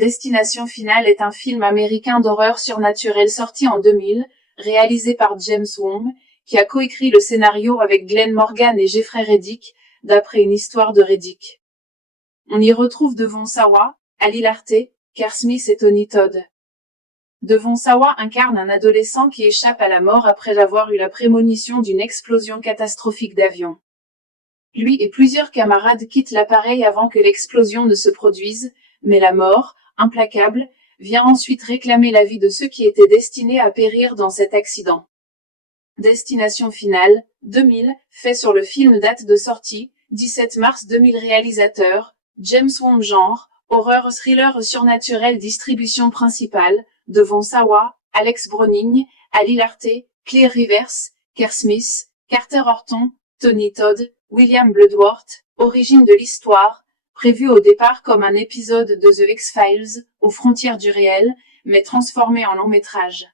Destination Finale est un film américain d'horreur surnaturelle sorti en 2000, réalisé par James Wong, qui a coécrit le scénario avec Glenn Morgan et Jeffrey Reddick, d'après une histoire de Reddick. On y retrouve Devon Sawa, Ali Larter, Kerr Smith et Tony Todd. Devon Sawa incarne un adolescent qui échappe à la mort après avoir eu la prémonition d'une explosion catastrophique d'avion. Lui et plusieurs camarades quittent l'appareil avant que l'explosion ne se produise, mais la mort, implacable, vient ensuite réclamer la vie de ceux qui étaient destinés à périr dans cet accident. Destination Finale, 2000, fait sur le film date de sortie, 17 mars 2000 réalisateur, James Wong genre, horreur thriller surnaturel distribution principale, Devon Sawa, Alex Browning, Ali Larter, Claire Rivers, Kerr Smith, Carter Horton, Tony Todd, William Bloodworth, origine de l'histoire, prévu au départ comme un épisode de The X-Files, aux frontières du réel, mais transformé en long métrage.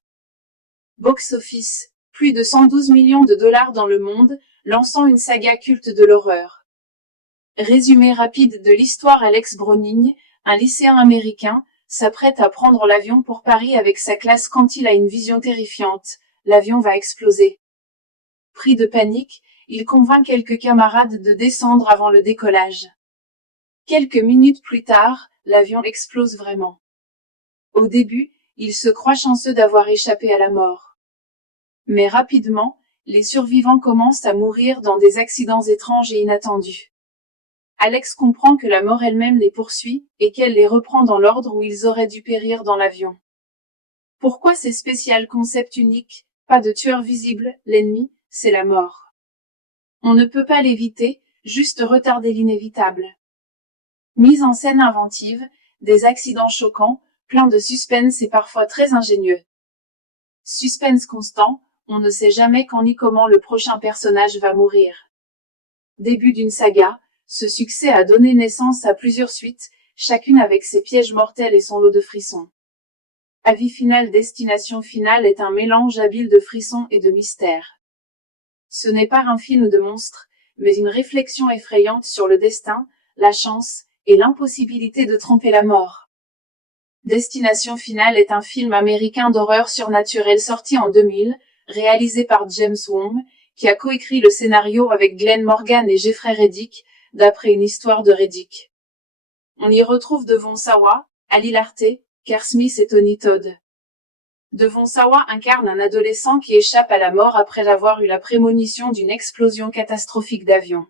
Box Office, plus de 112 millions de dollars dans le monde, lançant une saga culte de l'horreur. Résumé rapide de l'histoire. Alex Browning, un lycéen américain, s'apprête à prendre l'avion pour Paris avec sa classe quand il a une vision terrifiante, l'avion va exploser. Pris de panique, il convainc quelques camarades de descendre avant le décollage. Quelques minutes plus tard, l'avion explose vraiment. Au début, il se croit chanceux d'avoir échappé à la mort. Mais rapidement, les survivants commencent à mourir dans des accidents étranges et inattendus. Alex comprend que la mort elle-même les poursuit, et qu'elle les reprend dans l'ordre où ils auraient dû périr dans l'avion. Pourquoi ces spécial concept unique? Pas de tueur visible, l'ennemi, c'est la mort. On ne peut pas l'éviter, juste retarder l'inévitable. Mise en scène inventive, des accidents choquants, plein de suspense et parfois très ingénieux. Suspense constant, on ne sait jamais quand ni comment le prochain personnage va mourir. Début d'une saga, ce succès a donné naissance à plusieurs suites, chacune avec ses pièges mortels et son lot de frissons. Avis final. Destination Finale est un mélange habile de frissons et de mystère. Ce n'est pas un film de monstre, mais une réflexion effrayante sur le destin, la chance, et l'impossibilité de tromper la mort. Destination Finale est un film américain d'horreur surnaturelle sorti en 2000, réalisé par James Wong, qui a coécrit le scénario avec Glenn Morgan et Jeffrey Reddick, d'après une histoire de Reddick. On y retrouve Devon Sawa, Ali Larter, Kerr Smith et Tony Todd. Devon Sawa incarne un adolescent qui échappe à la mort après avoir eu la prémonition d'une explosion catastrophique d'avion.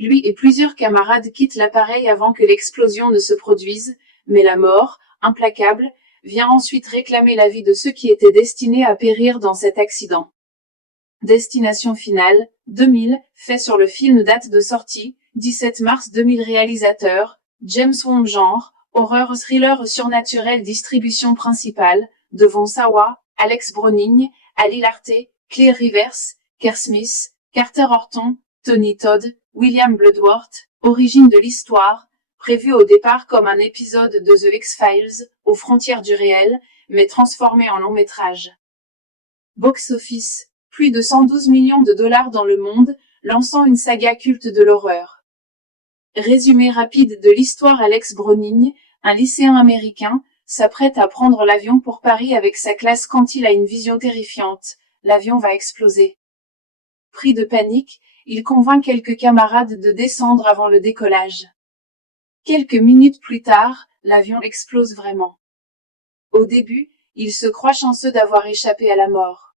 Lui et plusieurs camarades quittent l'appareil avant que l'explosion ne se produise, mais la mort, implacable, vient ensuite réclamer la vie de ceux qui étaient destinés à périr dans cet accident. Destination Finale, 2000, fait sur le film date de sortie, 17 mars 2000 réalisateur, James Wong genre, horreur thriller surnaturel distribution principale, Devon Sawa, Alex Browning, Ali Larter, Claire Rivers, Kerr Smith, Carter Horton, Tony Todd, William Bloodworth, origine de l'histoire, prévu au départ comme un épisode de The X-Files, aux frontières du réel, mais transformé en long métrage. Box Office, plus de 112 millions de dollars dans le monde, lançant une saga culte de l'horreur. Résumé rapide de l'histoire. Alex Browning, un lycéen américain, s'apprête à prendre l'avion pour Paris avec sa classe quand il a une vision terrifiante, l'avion va exploser. Pris de panique, il convainc quelques camarades de descendre avant le décollage. Quelques minutes plus tard, l'avion explose vraiment. Au début, il se croit chanceux d'avoir échappé à la mort.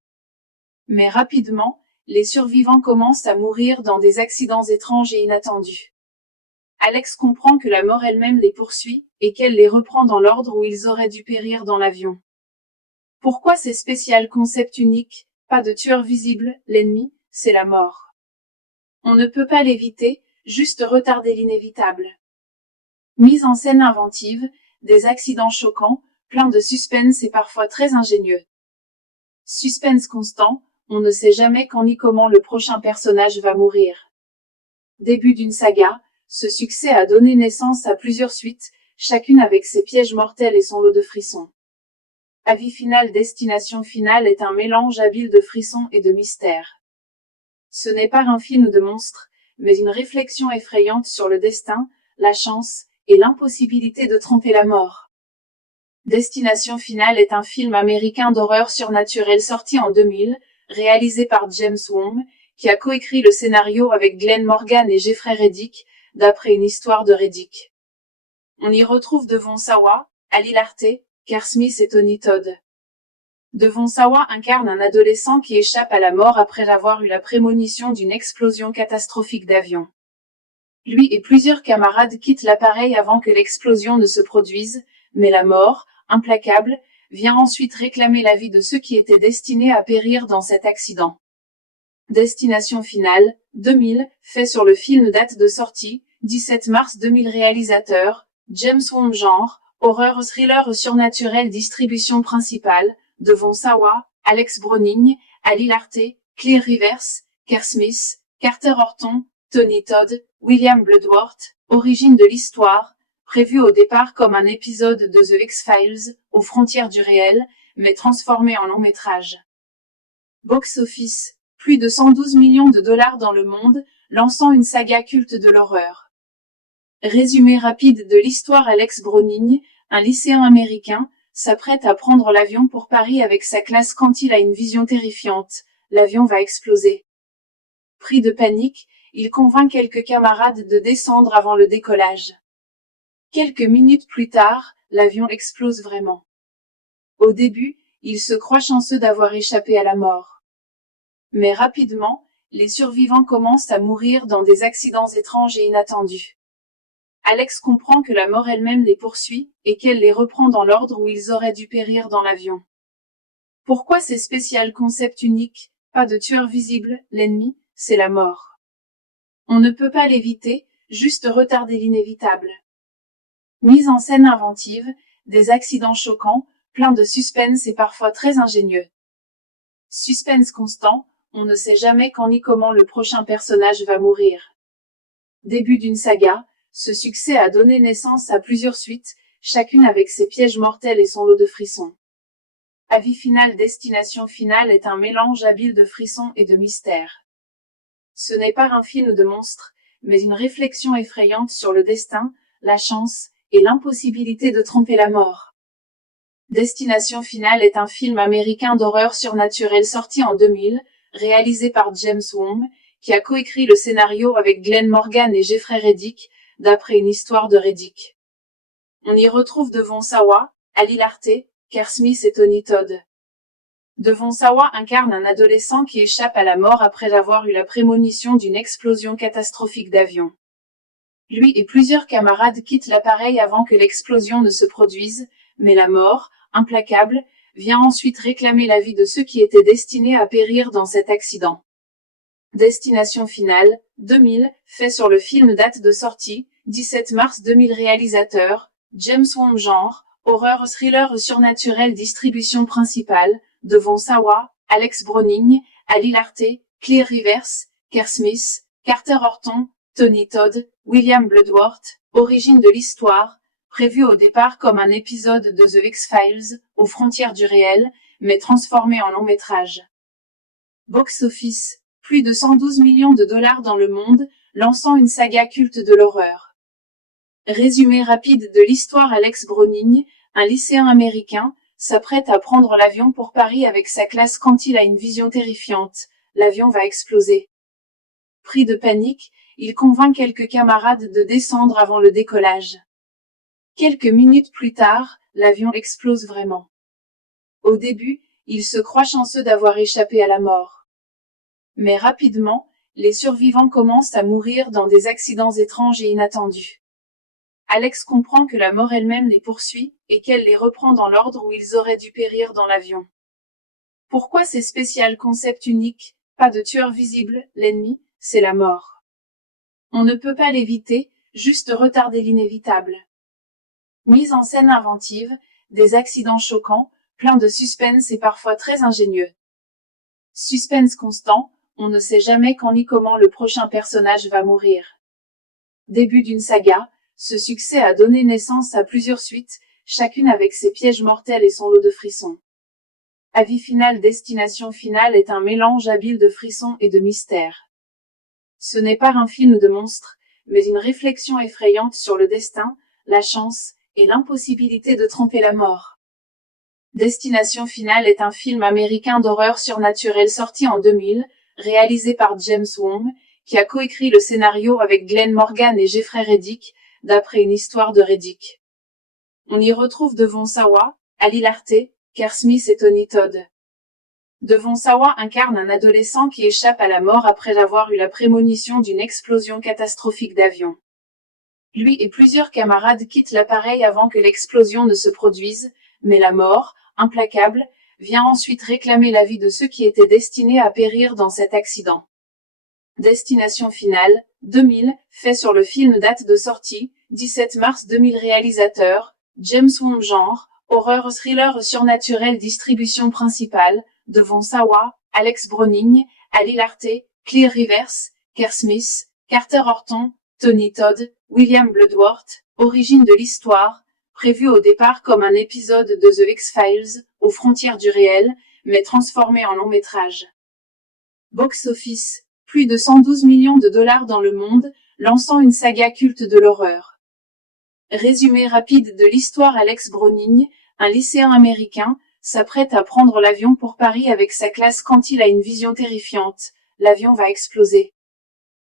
Mais rapidement, les survivants commencent à mourir dans des accidents étranges et inattendus. Alex comprend que la mort elle-même les poursuit, et qu'elle les reprend dans l'ordre où ils auraient dû périr dans l'avion. Pourquoi ces spécial concept unique? Pas de tueur visible, l'ennemi, c'est la mort. On ne peut pas l'éviter, juste retarder l'inévitable. Mise en scène inventive, des accidents choquants, plein de suspense et parfois très ingénieux. Suspense constant, on ne sait jamais quand ni comment le prochain personnage va mourir. Début d'une saga, ce succès a donné naissance à plusieurs suites, chacune avec ses pièges mortels et son lot de frissons. Avis final. Destination Finale est un mélange habile de frissons et de mystère. Ce n'est pas un film de monstre, mais une réflexion effrayante sur le destin, la chance, et l'impossibilité de tromper la mort. Destination Finale est un film américain d'horreur surnaturelle sorti en 2000, réalisé par James Wong, qui a coécrit le scénario avec Glenn Morgan et Jeffrey Reddick, d'après une histoire de Reddick. On y retrouve Devon Sawa, Ali Larter, Kerr Smith et Tony Todd. Devon Sawa incarne un adolescent qui échappe à la mort après avoir eu la prémonition d'une explosion catastrophique d'avion. Lui et plusieurs camarades quittent l'appareil avant que l'explosion ne se produise, mais la mort, implacable, vient ensuite réclamer la vie de ceux qui étaient destinés à périr dans cet accident. Destination Finale, 2000, fait sur le film. Date de sortie, 17 mars 2000. Réalisateur, James Wong. Genre, horreur thriller surnaturel. Distribution principale, Devon Sawa, Alex Browning, Ali Larter, Claire Rivers, Kerr Smith, Carter Horton, Tony Todd, William Bloodworth. Origine de l'histoire, prévu au départ comme un épisode de The X-Files, aux frontières du réel, mais transformé en long métrage. Box Office, plus de 112 millions de dollars dans le monde, lançant une saga culte de l'horreur. Résumé rapide de l'histoire. Alex Browning, un lycéen américain, s'apprête à prendre l'avion pour Paris avec sa classe quand il a une vision terrifiante, l'avion va exploser. Pris de panique, il convainc quelques camarades de descendre avant le décollage. Quelques minutes plus tard, l'avion explose vraiment. Au début, il se croit chanceux d'avoir échappé à la mort. Mais rapidement, les survivants commencent à mourir dans des accidents étranges et inattendus. Alex comprend que la mort elle-même les poursuit, et qu'elle les reprend dans l'ordre où ils auraient dû périr dans l'avion. Pourquoi ces spécial concept unique, pas de tueur visible, l'ennemi, c'est la mort. On ne peut pas l'éviter, juste retarder l'inévitable. Mise en scène inventive, des accidents choquants, pleins de suspense et parfois très ingénieux. Suspense constant, on ne sait jamais quand ni comment le prochain personnage va mourir. Début d'une saga, ce succès a donné naissance à plusieurs suites, chacune avec ses pièges mortels et son lot de frissons. Avis final. Destination Finale est un mélange habile de frissons et de mystère. Ce n'est pas un film de monstre, mais une réflexion effrayante sur le destin, la chance, et l'impossibilité de tromper la mort. Destination Finale est un film américain d'horreur surnaturelle sorti en 2000, réalisé par James Wong, qui a coécrit le scénario avec Glenn Morgan et Jeffrey Reddick, d'après une histoire de Reddick. On y retrouve Devon Sawa, Ali Larter, Kerr Smith et Tony Todd. Devon Sawa incarne un adolescent qui échappe à la mort après avoir eu la prémonition d'une explosion catastrophique d'avion. Lui et plusieurs camarades quittent l'appareil avant que l'explosion ne se produise, mais la mort, implacable, vient ensuite réclamer la vie de ceux qui étaient destinés à périr dans cet accident. Destination Finale, 2000, fait sur le film. Date de sortie, 17 mars 2000. Réalisateur, James Wong. Genre, horreur thriller surnaturel. Distribution principale, Devon Sawa, Alex Browning, Ali Larter, Claire Rivers, Kerr Smith, Carter Horton, Tony Todd, William Bloodworth. Origine de l'histoire, prévu au départ comme un épisode de The X-Files, aux frontières du réel, mais transformé en long métrage. Box Office, plus de 112 millions de dollars dans le monde, lançant une saga culte de l'horreur. Résumé rapide de l'histoire. Alex Browning, un lycéen américain, s'apprête à prendre l'avion pour Paris avec sa classe quand il a une vision terrifiante, l'avion va exploser. Pris de panique, il convainc quelques camarades de descendre avant le décollage. Quelques minutes plus tard, l'avion explose vraiment. Au début, il se croit chanceux d'avoir échappé à la mort. Mais rapidement, les survivants commencent à mourir dans des accidents étranges et inattendus. Alex comprend que la mort elle-même les poursuit, et qu'elle les reprend dans l'ordre où ils auraient dû périr dans l'avion. Pourquoi ces spécial concept unique, pas de tueur visible, l'ennemi, c'est la mort. On ne peut pas l'éviter, juste retarder l'inévitable. Mise en scène inventive, des accidents choquants, pleins de suspense et parfois très ingénieux. Suspense constant, on ne sait jamais quand ni comment le prochain personnage va mourir. Début d'une saga, ce succès a donné naissance à plusieurs suites, chacune avec ses pièges mortels et son lot de frissons. Avis final. Destination Finale est un mélange habile de frissons et de mystère. Ce n'est pas un film de monstre, mais une réflexion effrayante sur le destin, la chance, et l'impossibilité de tromper la mort. Destination Finale est un film américain d'horreur surnaturelle sorti en 2000, réalisé par James Wong, qui a coécrit le scénario avec Glenn Morgan et Jeffrey Reddick, d'après une histoire de Reddick. On y retrouve Devon Sawa, Ali Larter, Kerr Smith et Tony Todd. Devon Sawa incarne un adolescent qui échappe à la mort après avoir eu la prémonition d'une explosion catastrophique d'avion. Lui et plusieurs camarades quittent l'appareil avant que l'explosion ne se produise, mais la mort, implacable, vient ensuite réclamer la vie de ceux qui étaient destinés à périr dans cet accident. Destination Finale, 2000, fait sur le film. Date de sortie, 17 mars 2000. Réalisateur, James Wong. Genre, horreur thriller surnaturel. Distribution principale, Devon Sawa, Alex Browning, Ali Larter, Claire Rivers, Kerr Smith, Carter Horton, Tony Todd, William Bloodworth. Origine de l'histoire, prévu au départ comme un épisode de The X-Files, aux frontières du réel, mais transformé en long métrage. Box office, plus de 112 millions de dollars dans le monde, lançant une saga culte de l'horreur. Résumé rapide de l'histoire. Alex Browning, un lycéen américain, s'apprête à prendre l'avion pour Paris avec sa classe quand il a une vision terrifiante, l'avion va exploser.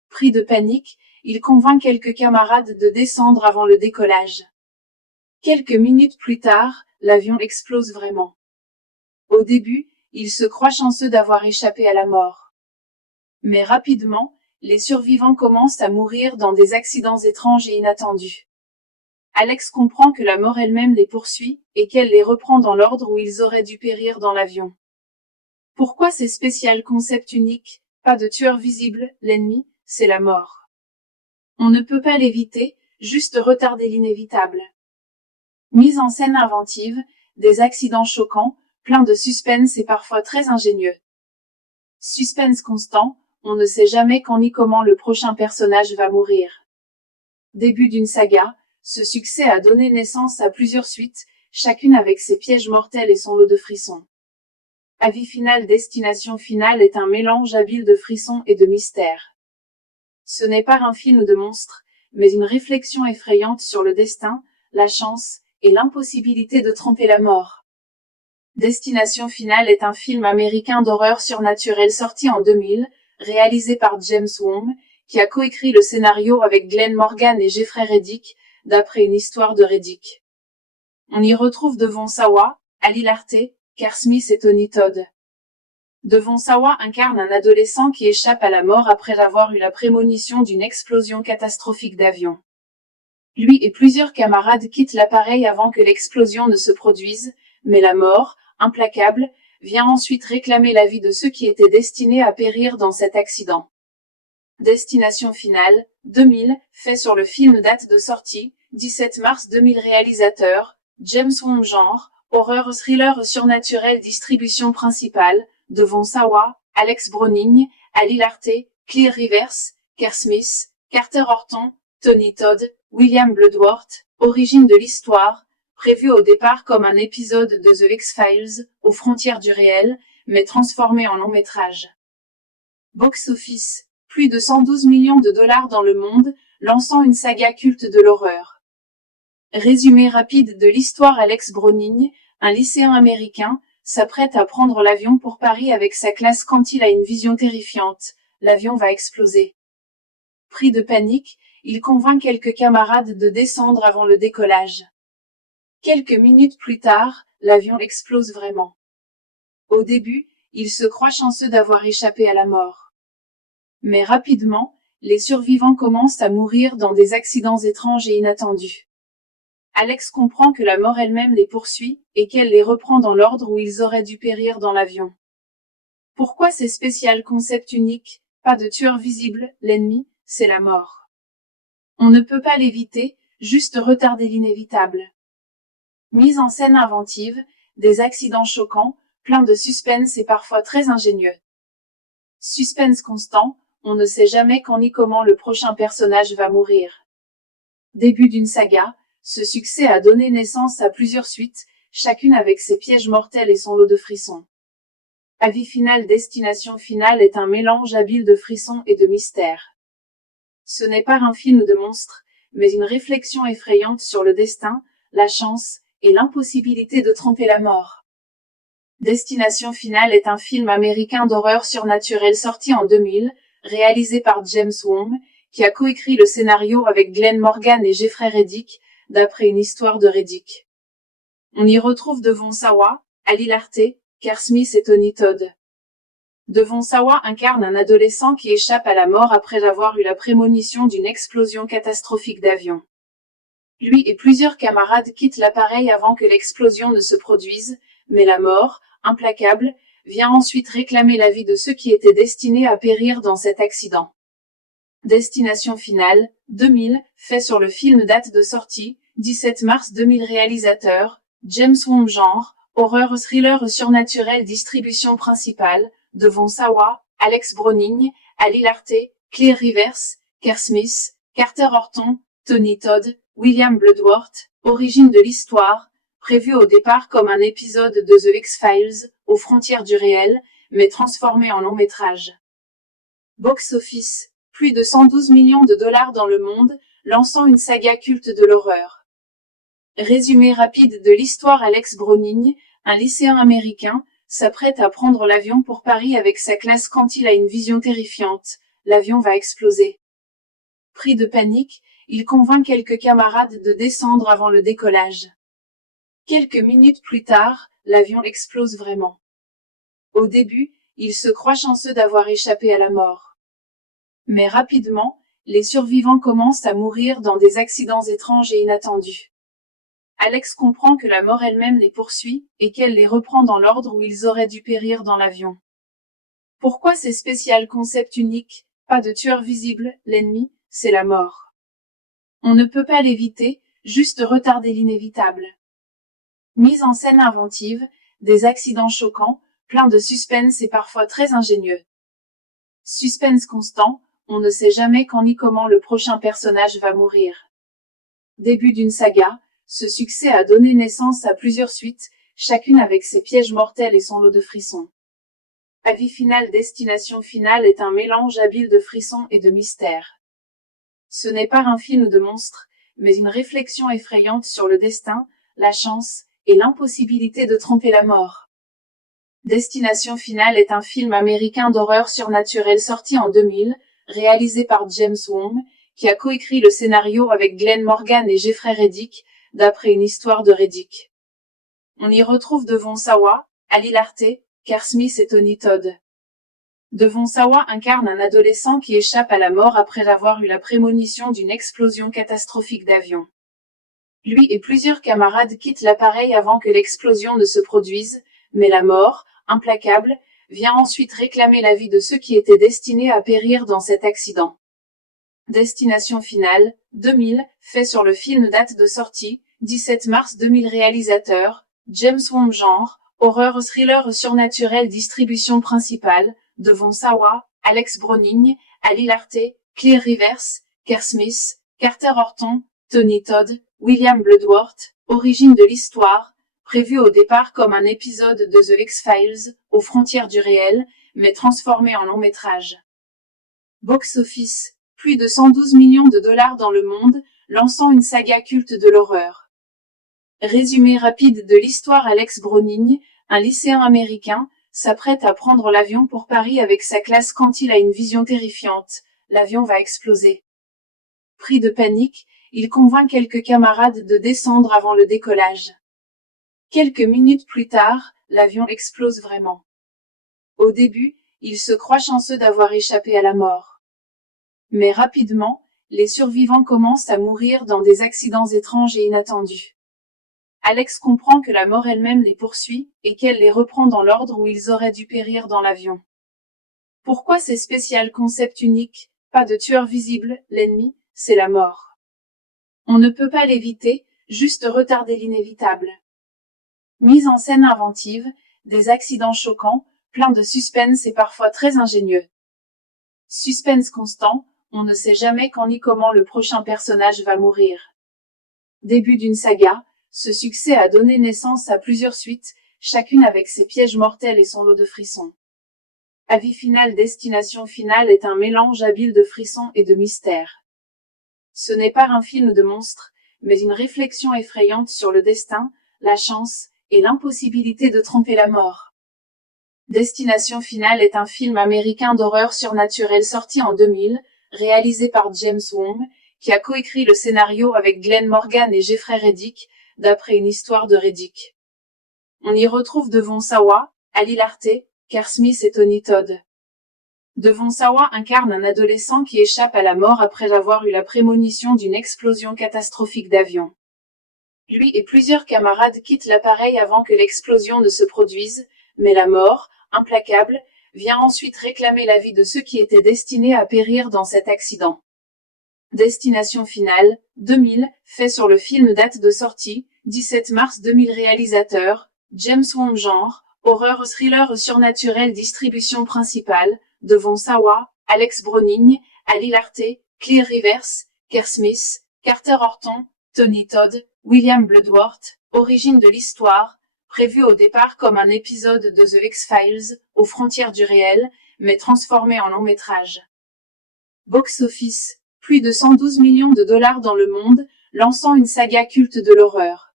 Pris de panique, il convainc quelques camarades de descendre avant le décollage. Quelques minutes plus tard, l'avion explose vraiment. Au début, il se croit chanceux d'avoir échappé à la mort. Mais rapidement, les survivants commencent à mourir dans des accidents étranges et inattendus. Alex comprend que la mort elle-même les poursuit, et qu'elle les reprend dans l'ordre où ils auraient dû périr dans l'avion. Pourquoi ces spécial concepts uniques? Pas de tueur visible, l'ennemi, c'est la mort. On ne peut pas l'éviter, juste retarder l'inévitable. Mise en scène inventive, des accidents choquants, pleins de suspense et parfois très ingénieux. Suspense constant, on ne sait jamais quand ni comment le prochain personnage va mourir. Début d'une saga, ce succès a donné naissance à plusieurs suites, chacune avec ses pièges mortels et son lot de frissons. Avis final. Destination Finale est un mélange habile de frissons et de mystère. Ce n'est pas un film de monstre, mais une réflexion effrayante sur le destin, la chance, et l'impossibilité de tromper la mort. Destination Finale est un film américain d'horreur surnaturelle sorti en 2000, réalisé par James Wong, qui a coécrit le scénario avec Glenn Morgan et Jeffrey Reddick, d'après une histoire de Reddick. On y retrouve Devon Sawa, Ali Larter, Kerr Smith et Tony Todd. Devon Sawa incarne un adolescent qui échappe à la mort après avoir eu la prémonition d'une explosion catastrophique d'avion. Lui et plusieurs camarades quittent l'appareil avant que l'explosion ne se produise, mais la mort, implacable, vient ensuite réclamer la vie de ceux qui étaient destinés à périr dans cet accident. Destination Finale, 2000, fait sur le film. Date de sortie, 17 mars 2000. Réalisateur, James Wong. Genre, horreur thriller surnaturel. Distribution principale, Devon Sawa, Alex Browning, Ali Larter, Claire Rivers, Kerr Smith, Carter Horton, Tony Todd, William Bloodworth. Origine de l'histoire, prévu au départ comme un épisode de The X-Files, aux frontières du réel, mais transformé en long métrage. Box office, plus de 112 millions de dollars dans le monde, lançant une saga culte de l'horreur. Résumé rapide de l'histoire. Alex Browning, un lycéen américain, s'apprête à prendre l'avion pour Paris avec sa classe quand il a une vision terrifiante, l'avion va exploser. Pris de panique, il convainc quelques camarades de descendre avant le décollage. Quelques minutes plus tard, l'avion explose vraiment. Au début, il se croit chanceux d'avoir échappé à la mort. Mais rapidement, les survivants commencent à mourir dans des accidents étranges et inattendus. Alex comprend que la mort elle-même les poursuit, et qu'elle les reprend dans l'ordre où ils auraient dû périr dans l'avion. Pourquoi ces spécial concepts uniques? Pas de tueur visible, l'ennemi, c'est la mort. On ne peut pas l'éviter, juste retarder l'inévitable. Mise en scène inventive, des accidents choquants, pleins de suspense et parfois très ingénieux. Suspense constant, on ne sait jamais quand ni comment le prochain personnage va mourir. Début d'une saga, ce succès a donné naissance à plusieurs suites, chacune avec ses pièges mortels et son lot de frissons. Avis final. Destination Finale est un mélange habile de frissons et de mystère. Ce n'est pas un film de monstre, mais une réflexion effrayante sur le destin, la chance, et l'impossibilité de tromper la mort. Destination Finale est un film américain d'horreur surnaturelle sorti en 2000, réalisé par James Wong, qui a coécrit le scénario avec Glenn Morgan et Jeffrey Reddick, d'après une histoire de Reddick. On y retrouve Devon Sawa, Ali Larter, Kerr Smith et Tony Todd. Devon Sawa incarne un adolescent qui échappe à la mort après avoir eu la prémonition d'une explosion catastrophique d'avion. Lui et plusieurs camarades quittent l'appareil avant que l'explosion ne se produise, mais la mort, implacable, vient ensuite réclamer la vie de ceux qui étaient destinés à périr dans cet accident. Destination Finale, 2000, fait sur le film date de sortie, 17 mars 2000 réalisateur, James Wong genre, horreur thriller surnaturel distribution principale, Devon Sawa, Alex Browning, Ali Larter, Claire Rivers, Kerr Smith, Carter Horton, Tony Todd, William Bloodworth, origine de l'histoire, prévu au départ comme un épisode de The X-Files, aux frontières du réel, mais transformé en long métrage. Box Office, plus de 112 millions de dollars dans le monde, lançant une saga culte de l'horreur. Résumé rapide de l'histoire. Alex Browning, un lycéen américain, s'apprête à prendre l'avion pour Paris avec sa classe quand il a une vision terrifiante, l'avion va exploser. Pris de panique, il convainc quelques camarades de descendre avant le décollage. Quelques minutes plus tard, l'avion explose vraiment. Au début, il se croit chanceux d'avoir échappé à la mort. Mais rapidement, les survivants commencent à mourir dans des accidents étranges et inattendus. Alex comprend que la mort elle-même les poursuit, et qu'elle les reprend dans l'ordre où ils auraient dû périr dans l'avion. Pourquoi ces spécial concept unique? Pas de tueur visible, l'ennemi, c'est la mort. On ne peut pas l'éviter, juste retarder l'inévitable. Mise en scène inventive, des accidents choquants, plein de suspense et parfois très ingénieux. Suspense constant, on ne sait jamais quand ni comment le prochain personnage va mourir. Début d'une saga, ce succès a donné naissance à plusieurs suites, chacune avec ses pièges mortels et son lot de frissons. Avis final. Destination Finale est un mélange habile de frissons et de mystère. Ce n'est pas un film de monstre, mais une réflexion effrayante sur le destin, la chance, et l'impossibilité de tromper la mort. Destination Finale est un film américain d'horreur surnaturelle sorti en 2000, réalisé par James Wong, qui a coécrit le scénario avec Glenn Morgan et Jeffrey Reddick, d'après une histoire de Reddick. On y retrouve Devon Sawa, Ali Larter, Kerr Smith et Tony Todd. Devon Sawa incarne un adolescent qui échappe à la mort après avoir eu la prémonition d'une explosion catastrophique d'avion. Lui et plusieurs camarades quittent l'appareil avant que l'explosion ne se produise, mais la mort, implacable, vient ensuite réclamer la vie de ceux qui étaient destinés à périr dans cet accident. Destination Finale, 2000, fait sur le film date de sortie, 17 mars 2000 réalisateur, James Wong genre, horreur thriller surnaturel distribution principale, Devon Sawa, Alex Browning, Ali Larter, Claire Rivers, Kerr Smith, Carter Horton, Tony Todd, William Bloodworth, origine de l'histoire, prévu au départ comme un épisode de The X-Files, aux frontières du réel, mais transformé en long métrage. Box Office, plus de 112 millions de dollars dans le monde, lançant une saga culte de l'horreur. Résumé rapide de l'histoire. Alex Browning, un lycéen américain, s'apprête à prendre l'avion pour Paris avec sa classe quand il a une vision terrifiante, l'avion va exploser. Pris de panique, il convainc quelques camarades de descendre avant le décollage. Quelques minutes plus tard, l'avion explose vraiment. Au début, il se croit chanceux d'avoir échappé à la mort. Mais rapidement, les survivants commencent à mourir dans des accidents étranges et inattendus. Alex comprend que la mort elle-même les poursuit, et qu'elle les reprend dans l'ordre où ils auraient dû périr dans l'avion. Pourquoi ces spécial concept unique? Pas de tueur visible, l'ennemi, c'est la mort. On ne peut pas l'éviter, juste retarder l'inévitable. Mise en scène inventive, des accidents choquants, plein de suspense et parfois très ingénieux. Suspense constant, on ne sait jamais quand ni comment le prochain personnage va mourir. Début d'une saga, ce succès a donné naissance à plusieurs suites, chacune avec ses pièges mortels et son lot de frissons. Avis final. Destination Finale est un mélange habile de frissons et de mystère. Ce n'est pas un film de monstre, mais une réflexion effrayante sur le destin, la chance, et l'impossibilité de tromper la mort. Destination Finale est un film américain d'horreur surnaturelle sorti en 2000, réalisé par James Wong, qui a coécrit le scénario avec Glenn Morgan et Jeffrey Reddick, d'après une histoire de Reddick. On y retrouve Devon Sawa, Ali Larter, Kerr Smith et Tony Todd. Devon Sawa incarne un adolescent qui échappe à la mort après avoir eu la prémonition d'une explosion catastrophique d'avion. Lui et plusieurs camarades quittent l'appareil avant que l'explosion ne se produise, mais la mort, implacable, vient ensuite réclamer la vie de ceux qui étaient destinés à périr dans cet accident. Destination Finale, 2000, fait sur le film date de sortie, 17 mars 2000 réalisateur, James Wong genre, horreur thriller surnaturel distribution principale, Devon Sawa, Alex Browning, Ali Larter, Claire Rivers, Kerr Smith, Carter Horton, Tony Todd, William Bloodworth, origine de l'histoire, prévu au départ comme un épisode de The X-Files, aux frontières du réel, mais transformé en long métrage. Box Office, plus de 112 millions de dollars dans le monde, lançant une saga culte de l'horreur.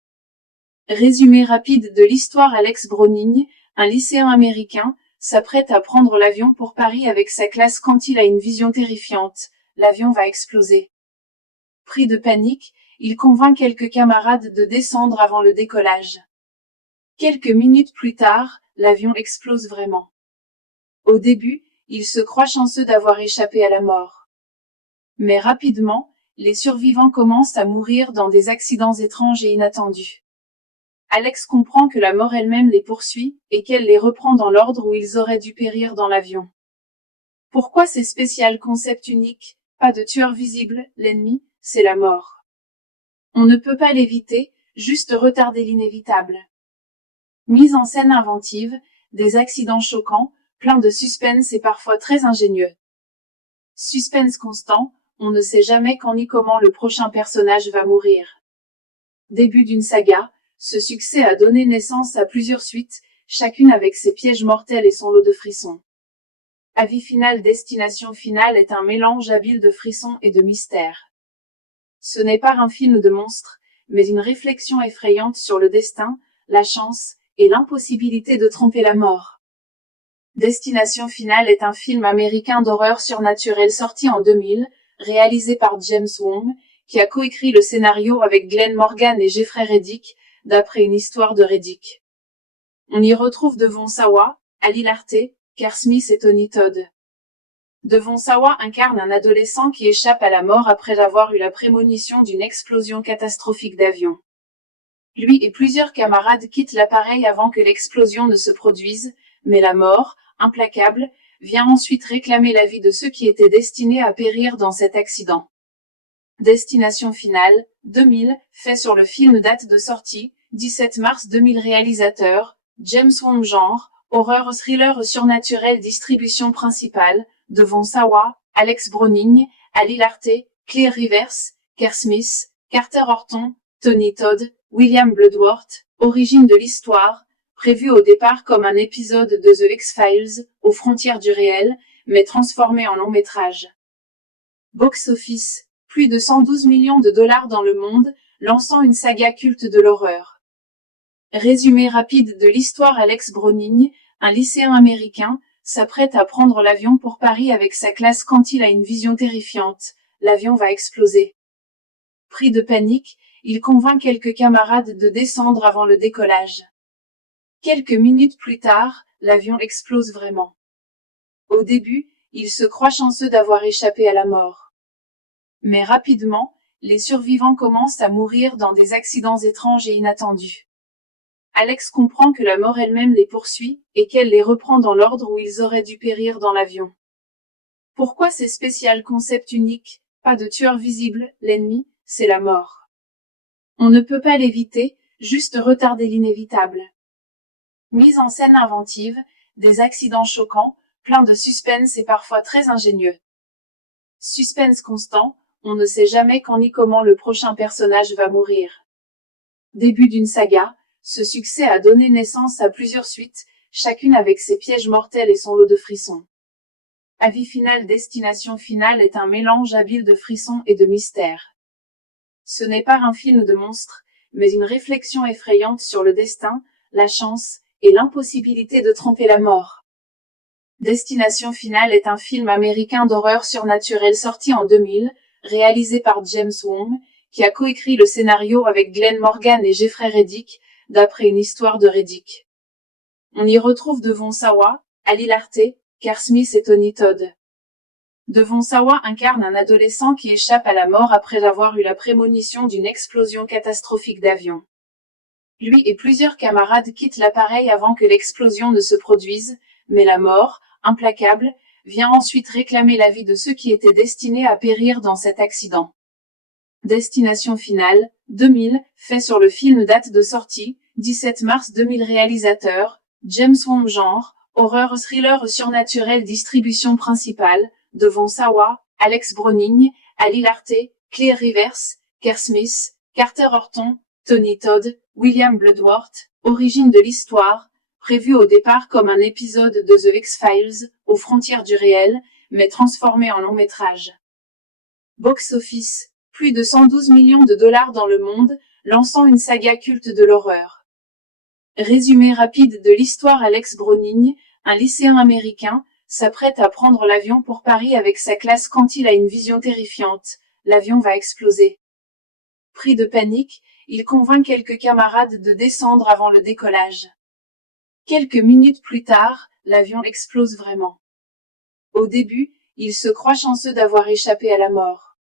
Résumé rapide de l'histoire. Alex Browning, un lycéen américain, s'apprête à prendre l'avion pour Paris avec sa classe quand il a une vision terrifiante, l'avion va exploser. Pris de panique, il convainc quelques camarades de descendre avant le décollage. Quelques minutes plus tard, l'avion explose vraiment. Au début, il se croit chanceux d'avoir échappé à la mort. Mais rapidement, les survivants commencent à mourir dans des accidents étranges et inattendus. Alex comprend que la mort elle-même les poursuit, et qu'elle les reprend dans l'ordre où ils auraient dû périr dans l'avion. Pourquoi ces spécial concept unique, pas de tueur visible, l'ennemi, c'est la mort. On ne peut pas l'éviter, juste retarder l'inévitable. Mise en scène inventive, des accidents choquants, pleins de suspense et parfois très ingénieux. Suspense constant, on ne sait jamais quand ni comment le prochain personnage va mourir. Début d'une saga, ce succès a donné naissance à plusieurs suites, chacune avec ses pièges mortels et son lot de frissons. Avis final. Destination Finale est un mélange habile de frissons et de mystère. Ce n'est pas un film de monstre, mais une réflexion effrayante sur le destin, la chance, et l'impossibilité de tromper la mort. Destination Finale est un film américain d'horreur surnaturelle sorti en 2000, réalisé par James Wong, qui a coécrit le scénario avec Glenn Morgan et Jeffrey Reddick, d'après une histoire de Reddick. On y retrouve Devon Sawa, Ali Larter, Kerr Smith et Tony Todd. Devon Sawa incarne un adolescent qui échappe à la mort après avoir eu la prémonition d'une explosion catastrophique d'avion. Lui et plusieurs camarades quittent l'appareil avant que l'explosion ne se produise, mais la mort, implacable, vient ensuite réclamer la vie de ceux qui étaient destinés à périr dans cet accident. Destination Finale, 2000, fait sur le film date de sortie, 17 mars 2000 réalisateur, James Wong genre, horreur thriller surnaturel distribution principale, Devon Sawa, Alex Browning, Ali Larter, Claire Rivers, Kerr Smith, Carter Horton, Tony Todd, William Bloodworth, origine de l'histoire, prévu au départ comme un épisode de The X-Files, aux frontières du réel, mais transformé en long métrage. Box Office, plus de 112 millions de dollars dans le monde, lançant une saga culte de l'horreur. Résumé rapide de l'histoire. Alex Browning, un lycéen américain, s'apprête à prendre l'avion pour Paris avec sa classe quand il a une vision terrifiante, l'avion va exploser. Pris de panique, il convainc quelques camarades de descendre avant le décollage. Quelques minutes plus tard, l'avion explose vraiment. Au début, il se croit chanceux d'avoir échappé à la mort. Mais rapidement, les survivants commencent à mourir dans des accidents étranges et inattendus. Alex comprend que la mort elle-même les poursuit, et qu'elle les reprend dans l'ordre où ils auraient dû périr dans l'avion. Pourquoi ces spécial concept unique, pas de tueur visible, l'ennemi, c'est la mort. On ne peut pas l'éviter, juste retarder l'inévitable. Mise en scène inventive, des accidents choquants, pleins de suspense et parfois très ingénieux. Suspense constant, on ne sait jamais quand ni comment le prochain personnage va mourir. Début d'une saga, ce succès a donné naissance à plusieurs suites, chacune avec ses pièges mortels et son lot de frissons. Avis final. Destination Finale est un mélange habile de frissons et de mystère. Ce n'est pas un film de monstre, mais une réflexion effrayante sur le destin, la chance, et l'impossibilité de tromper la mort. Destination Finale est un film américain d'horreur surnaturelle sorti en 2000, réalisé par James Wong, qui a coécrit le scénario avec Glenn Morgan et Jeffrey Reddick, d'après une histoire de Reddick. On y retrouve Devon Sawa, Ali Larter, Kerr Smith et Tony Todd. Devon Sawa incarne un adolescent qui échappe à la mort après avoir eu la prémonition d'une explosion catastrophique d'avion. Lui et plusieurs camarades quittent l'appareil avant que l'explosion ne se produise, mais la mort, implacable, vient ensuite réclamer la vie de ceux qui étaient destinés à périr dans cet accident. Destination Finale, 2000, fait sur le film. Date de sortie, 17 mars 2000. Réalisateur, James Wong. Genre, horreur thriller surnaturel. Distribution principale, Devon Sawa, Alex Browning, Ali Larter, Claire Rivers, Kerr Smith, Carter Horton, Tony Todd, William Bloodworth. Origine de l'histoire, prévu au départ comme un épisode de The X-Files, aux frontières du réel, mais transformé en long métrage. Box Office, plus de 112 millions de dollars dans le monde, lançant une saga culte de l'horreur. Résumé rapide de l'histoire. Alex Browning, un lycéen américain, s'apprête à prendre l'avion pour Paris avec sa classe quand il a une vision terrifiante, l'avion va exploser. Pris de panique, il convainc quelques camarades de descendre avant le décollage. Quelques minutes plus tard, l'avion explose vraiment. Au début, il se croit chanceux d'avoir échappé à la mort.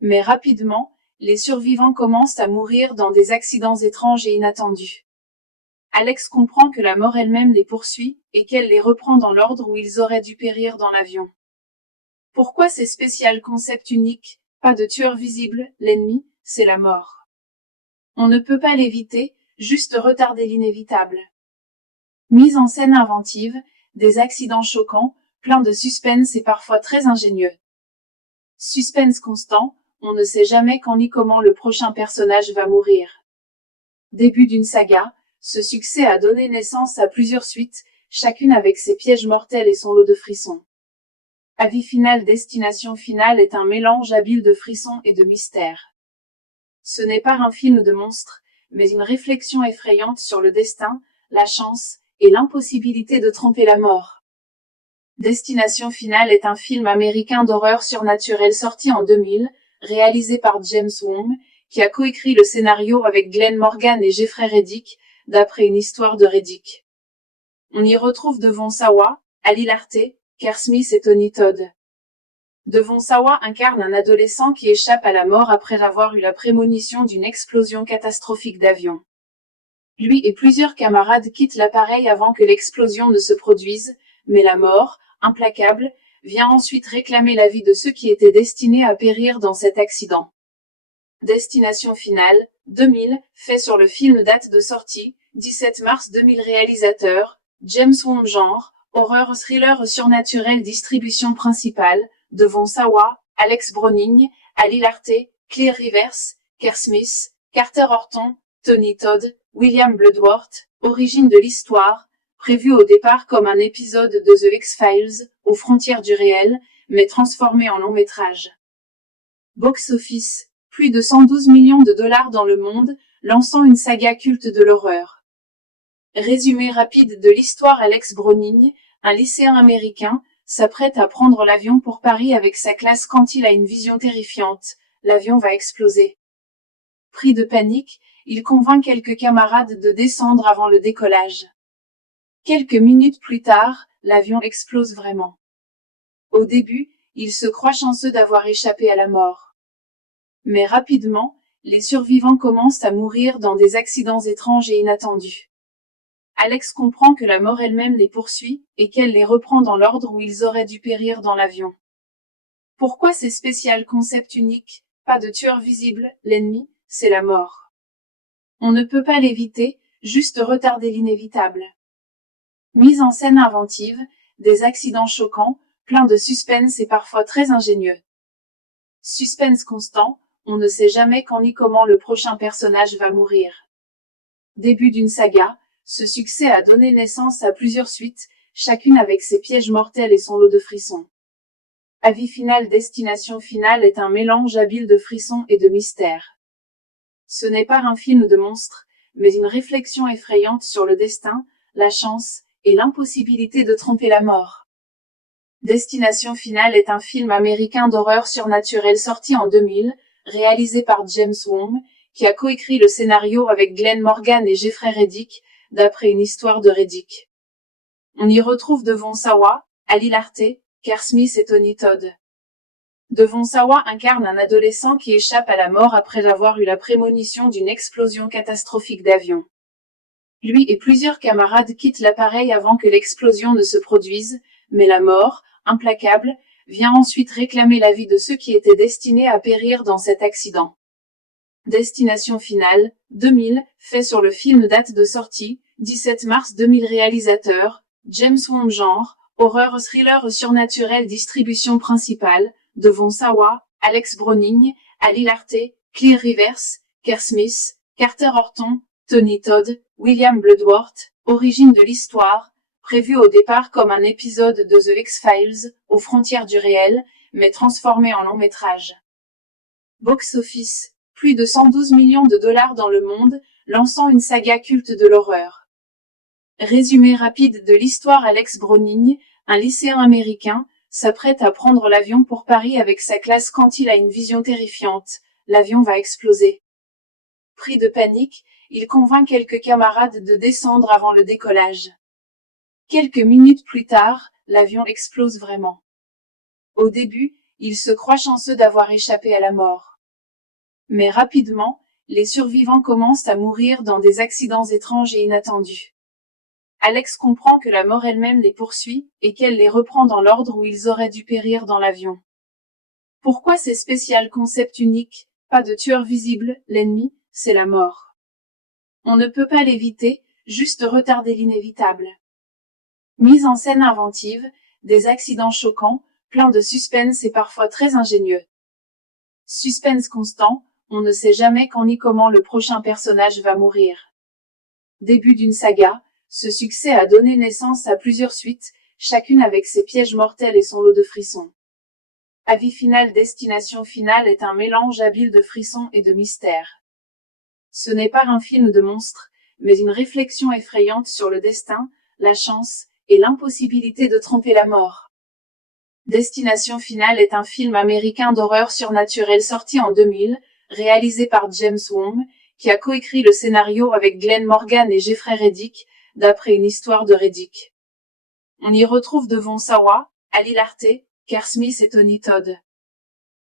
Mais rapidement, les survivants commencent à mourir dans des accidents étranges et inattendus. Alex comprend que la mort elle-même les poursuit, et qu'elle les reprend dans l'ordre où ils auraient dû périr dans l'avion. Pourquoi ces spécial concept unique, pas de tueur visible, l'ennemi, c'est la mort. On ne peut pas l'éviter, juste retarder l'inévitable. Mise en scène inventive, des accidents choquants, pleins de suspense et parfois très ingénieux. Suspense constant, on ne sait jamais quand ni comment le prochain personnage va mourir. Début d'une saga, ce succès a donné naissance à plusieurs suites, chacune avec ses pièges mortels et son lot de frissons. Avis final. Destination Finale est un mélange habile de frissons et de mystère. Ce n'est pas un film de monstre, mais une réflexion effrayante sur le destin, la chance, et l'impossibilité de tromper la mort. Destination Finale est un film américain d'horreur surnaturelle sorti en 2000, réalisé par James Wong, qui a coécrit le scénario avec Glenn Morgan et Jeffrey Reddick, d'après une histoire de Reddick. On y retrouve Devon Sawa, Ali Larter, Kerr Smith et Tony Todd. Devon Sawa incarne un adolescent qui échappe à la mort après avoir eu la prémonition d'une explosion catastrophique d'avion. Lui et plusieurs camarades quittent l'appareil avant que l'explosion ne se produise, mais la mort, implacable, vient ensuite réclamer la vie de ceux qui étaient destinés à périr dans cet accident. Destination Finale, 2000, fait sur le film. Date de sortie, 17 mars 2000. Réalisateur, James Wong. Genre, horreur thriller surnaturel. Distribution principale, Devon Sawa, Alex Browning, Ali Larter, Claire Rivers, Kerr Smith, Carter Horton, Tony Todd, William Bloodworth. Origine de l'histoire, prévu au départ comme un épisode de The X-Files, aux frontières du réel, mais transformé en long métrage. Box Office, plus de 112 millions de dollars dans le monde, lançant une saga culte de l'horreur. Résumé rapide de l'histoire. Alex Browning, un lycéen américain, s'apprête à prendre l'avion pour Paris avec sa classe quand il a une vision terrifiante, l'avion va exploser. Pris de panique, il convainc quelques camarades de descendre avant le décollage. Quelques minutes plus tard, l'avion explose vraiment. Au début, il se croit chanceux d'avoir échappé à la mort. Mais rapidement, les survivants commencent à mourir dans des accidents étranges et inattendus. Alex comprend que la mort elle-même les poursuit, et qu'elle les reprend dans l'ordre où ils auraient dû périr dans l'avion. Pourquoi ces spécial concept unique, pas de tueur visible, l'ennemi, c'est la mort. On ne peut pas l'éviter, juste retarder l'inévitable. Mise en scène inventive, des accidents choquants, pleins de suspense et parfois très ingénieux. Suspense constant, on ne sait jamais quand ni comment le prochain personnage va mourir. Début d'une saga, ce succès a donné naissance à plusieurs suites, chacune avec ses pièges mortels et son lot de frissons. Avis final. Destination Finale est un mélange habile de frissons et de mystère. Ce n'est pas un film de monstre, mais une réflexion effrayante sur le destin, la chance, et l'impossibilité de tromper la mort. Destination Finale est un film américain d'horreur surnaturelle sorti en 2000, réalisé par James Wong, qui a coécrit le scénario avec Glenn Morgan et Jeffrey Reddick, d'après une histoire de Reddick. On y retrouve Devon Sawa, Ali Larter, Kerr Smith et Tony Todd. Devon Sawa incarne un adolescent qui échappe à la mort après avoir eu la prémonition d'une explosion catastrophique d'avion. Lui et plusieurs camarades quittent l'appareil avant que l'explosion ne se produise, mais la mort, implacable, vient ensuite réclamer la vie de ceux qui étaient destinés à périr dans cet accident. Destination Finale, 2000, fait sur le film date de sortie, 17 mars 2000 réalisateur, James Wong genre, horreur thriller surnaturel distribution principale, Devon Sawa, Alex Browning, Ali Larter, Clear Rivers, Kerr Smith, Carter Horton, Tony Todd, William Bloodworth, origine de l'histoire, prévu au départ comme un épisode de The X-Files, aux frontières du réel, mais transformé en long métrage. Box Office, plus de 112 millions de dollars dans le monde, lançant une saga culte de l'horreur. Résumé rapide de l'histoire. Alex Browning, un lycéen américain, s'apprête à prendre l'avion pour Paris avec sa classe quand il a une vision terrifiante, l'avion va exploser. Pris de panique, il convainc quelques camarades de descendre avant le décollage. Quelques minutes plus tard, l'avion explose vraiment. Au début, il se croit chanceux d'avoir échappé à la mort. Mais rapidement, les survivants commencent à mourir dans des accidents étranges et inattendus. Alex comprend que la mort elle-même les poursuit, et qu'elle les reprend dans l'ordre où ils auraient dû périr dans l'avion. Pourquoi ces spécial concept unique, pas de tueur visible, l'ennemi, c'est la mort. On ne peut pas l'éviter, juste retarder l'inévitable. Mise en scène inventive, des accidents choquants, plein de suspense et parfois très ingénieux. Suspense constant, on ne sait jamais quand ni comment le prochain personnage va mourir. Début d'une saga, ce succès a donné naissance à plusieurs suites, chacune avec ses pièges mortels et son lot de frissons. Avis final. Destination Finale est un mélange habile de frissons et de mystère. Ce n'est pas un film de monstre, mais une réflexion effrayante sur le destin, la chance, et l'impossibilité de tromper la mort. Destination Finale est un film américain d'horreur surnaturelle sorti en 2000, réalisé par James Wong, qui a coécrit le scénario avec Glenn Morgan et Jeffrey Reddick, d'après une histoire de Reddick. On y retrouve Devon Sawa, Ali Larter, Kerr Smith et Tony Todd.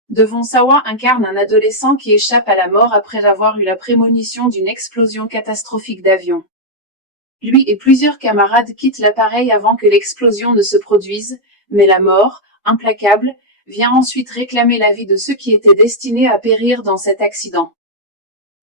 Devon Sawa incarne un adolescent qui échappe à la mort après avoir eu la prémonition d'une explosion catastrophique d'avion. Lui et plusieurs camarades quittent l'appareil avant que l'explosion ne se produise, mais la mort, implacable, vient ensuite réclamer la vie de ceux qui étaient destinés à périr dans cet accident.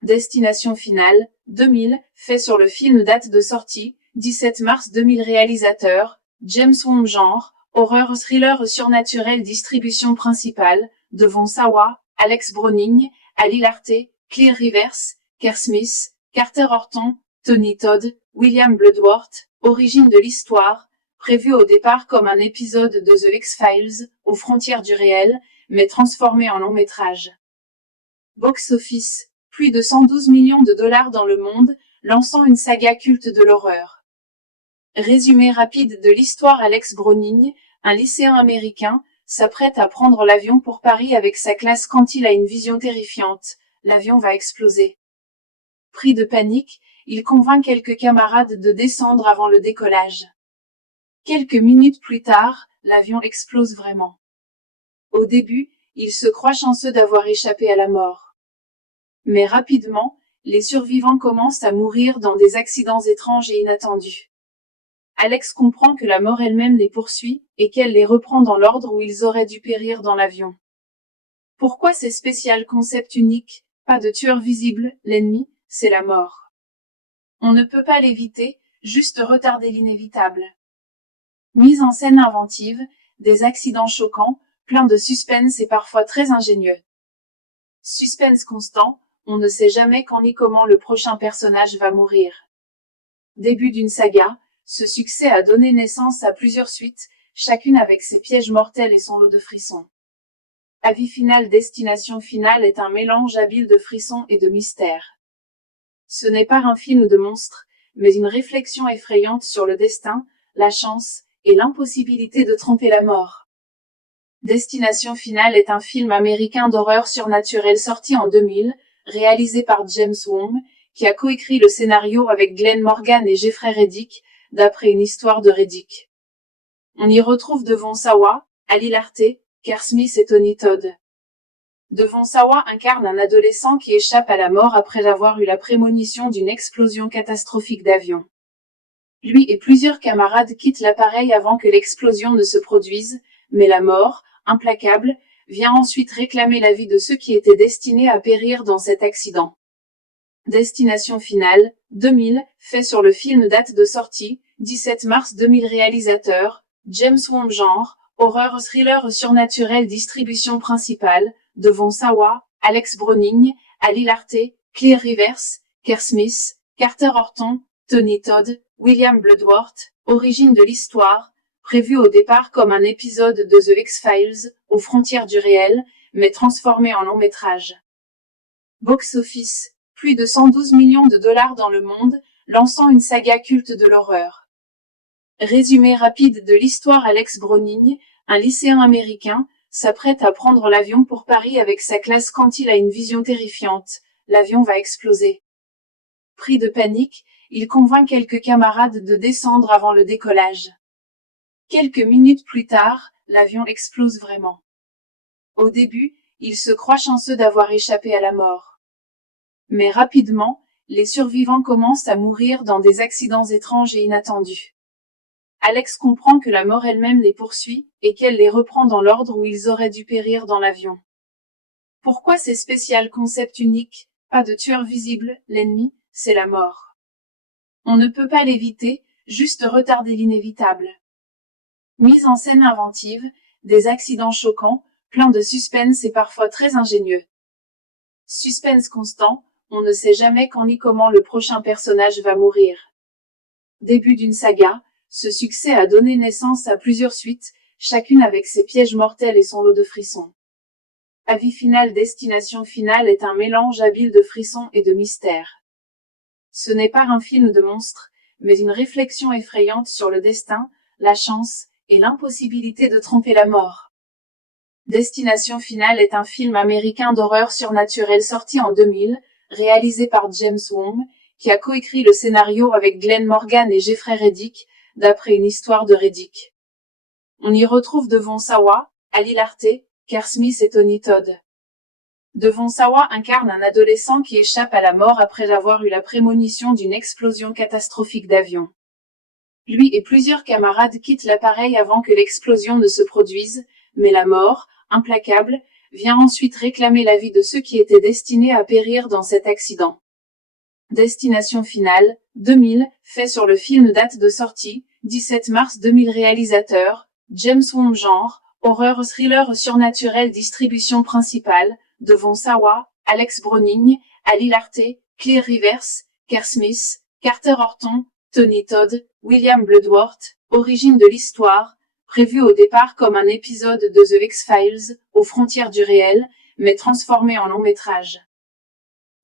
Destination Finale, 2000, fait sur le film date de sortie, 17 mars 2000 réalisateur, James Wong genre, horreur thriller surnaturel distribution principale, Devon Sawa, Alex Browning, Ali Larter, Clear Rivers, Kerr Smith, Carter Horton, Tony Todd, William Bloodworth, origine de l'histoire, prévu au départ comme un épisode de The X-Files, aux frontières du réel, mais transformé en long métrage. Box Office, plus de 112 millions de dollars dans le monde, lançant une saga culte de l'horreur. Résumé rapide de l'histoire. Alex Browning, un lycéen américain, s'apprête à prendre l'avion pour Paris avec sa classe quand il a une vision terrifiante, l'avion va exploser. Pris de panique, il convainc quelques camarades de descendre avant le décollage. Quelques minutes plus tard, l'avion explose vraiment. Au début, il se croit chanceux d'avoir échappé à la mort. Mais rapidement, les survivants commencent à mourir dans des accidents étranges et inattendus. Alex comprend que la mort elle-même les poursuit, et qu'elle les reprend dans l'ordre où ils auraient dû périr dans l'avion. Pourquoi ces spécial concept unique, pas de tueur visible, l'ennemi, c'est la mort. On ne peut pas l'éviter, juste retarder l'inévitable. Mise en scène inventive, des accidents choquants, plein de suspense et parfois très ingénieux. Suspense constant, on ne sait jamais quand ni comment le prochain personnage va mourir. Début d'une saga, ce succès a donné naissance à plusieurs suites, chacune avec ses pièges mortels et son lot de frissons. Avis final. Destination Finale est un mélange habile de frissons et de mystère. Ce n'est pas un film de monstre, mais une réflexion effrayante sur le destin, la chance, et l'impossibilité de tromper la mort. Destination Finale est un film américain d'horreur surnaturelle sorti en 2000, réalisé par James Wong, qui a coécrit le scénario avec Glenn Morgan et Jeffrey Reddick, d'après une histoire de Reddick. On y retrouve Devon Sawa, Ali Larter, Kerr Smith et Tony Todd. Devon Sawa incarne un adolescent qui échappe à la mort après avoir eu la prémonition d'une explosion catastrophique d'avion. Lui et plusieurs camarades quittent l'appareil avant que l'explosion ne se produise, mais la mort, implacable, vient ensuite réclamer la vie de ceux qui étaient destinés à périr dans cet accident. Destination Finale, 2000, fait sur le film. Date de sortie, 17 mars 2000. Réalisateur, James Wong. Genre, horreur thriller surnaturel. Distribution principale, Devon Sawa, Alex Browning, Ali Larter, Claire Rivers, Kerr Smith, Carter Horton, Tony Todd, William Bloodworth. Origine de l'histoire, prévu au départ comme un épisode de The X-Files, aux frontières du réel, mais transformé en long métrage. Box Office, plus de 112 millions de dollars dans le monde, lançant une saga culte de l'horreur. Résumé rapide de l'histoire. Alex Browning, un lycéen américain, s'apprête à prendre l'avion pour Paris avec sa classe quand il a une vision terrifiante. L'avion va exploser. Pris de panique, il convainc quelques camarades de descendre avant le décollage. Quelques minutes plus tard, l'avion explose vraiment. Au début, il se croit chanceux d'avoir échappé à la mort. Mais rapidement, les survivants commencent à mourir dans des accidents étranges et inattendus. Alex comprend que la mort elle-même les poursuit, et qu'elle les reprend dans l'ordre où ils auraient dû périr dans l'avion. Pourquoi ces spécial concept unique? Pas de tueur visible, l'ennemi, c'est la mort. On ne peut pas l'éviter, juste retarder l'inévitable. Mise en scène inventive, des accidents choquants, plein de suspense et parfois très ingénieux. Suspense constant, on ne sait jamais quand ni comment le prochain personnage va mourir. Début d'une saga, ce succès a donné naissance à plusieurs suites, chacune avec ses pièges mortels et son lot de frissons. Avis final. Destination Finale est un mélange habile de frissons et de mystère. Ce n'est pas un film de monstre, mais une réflexion effrayante sur le destin, la chance, et l'impossibilité de tromper la mort. Destination Finale est un film américain d'horreur surnaturelle sorti en 2000, réalisé par James Wong, qui a coécrit le scénario avec Glenn Morgan et Jeffrey Reddick, d'après une histoire de Reddick. On y retrouve Devon Sawa, Ali Larter, Kerr Smith et Tony Todd. Devon Sawa incarne un adolescent qui échappe à la mort après avoir eu la prémonition d'une explosion catastrophique d'avion. Lui et plusieurs camarades quittent l'appareil avant que l'explosion ne se produise, mais la mort, implacable, vient ensuite réclamer la vie de ceux qui étaient destinés à périr dans cet accident. Destination Finale, 2000, fait sur le film. Date de sortie, 17 mars 2000. Réalisateur, James Wong. Genre, horreur thriller surnaturel. Distribution principale, Devon Sawa, Alex Browning, Ali Larter, Claire Rivers, Kerr Smith, Carter Horton, Tony Todd, William Bloodworth. Origine de l'histoire, prévu au départ comme un épisode de The X-Files, aux frontières du réel, mais transformé en long métrage.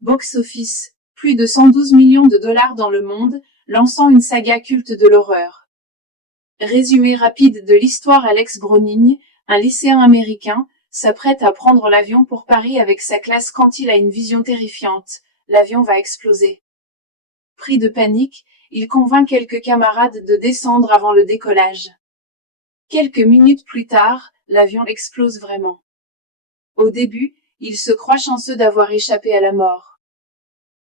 Box Office, plus de 112 millions de dollars dans le monde, lançant une saga culte de l'horreur. Résumé rapide de l'histoire. Alex Browning, un lycéen américain, s'apprête à prendre l'avion pour Paris avec sa classe quand il a une vision terrifiante. L'avion va exploser. Pris de panique, il convainc quelques camarades de descendre avant le décollage. Quelques minutes plus tard, l'avion explose vraiment. Au début, il se croit chanceux d'avoir échappé à la mort.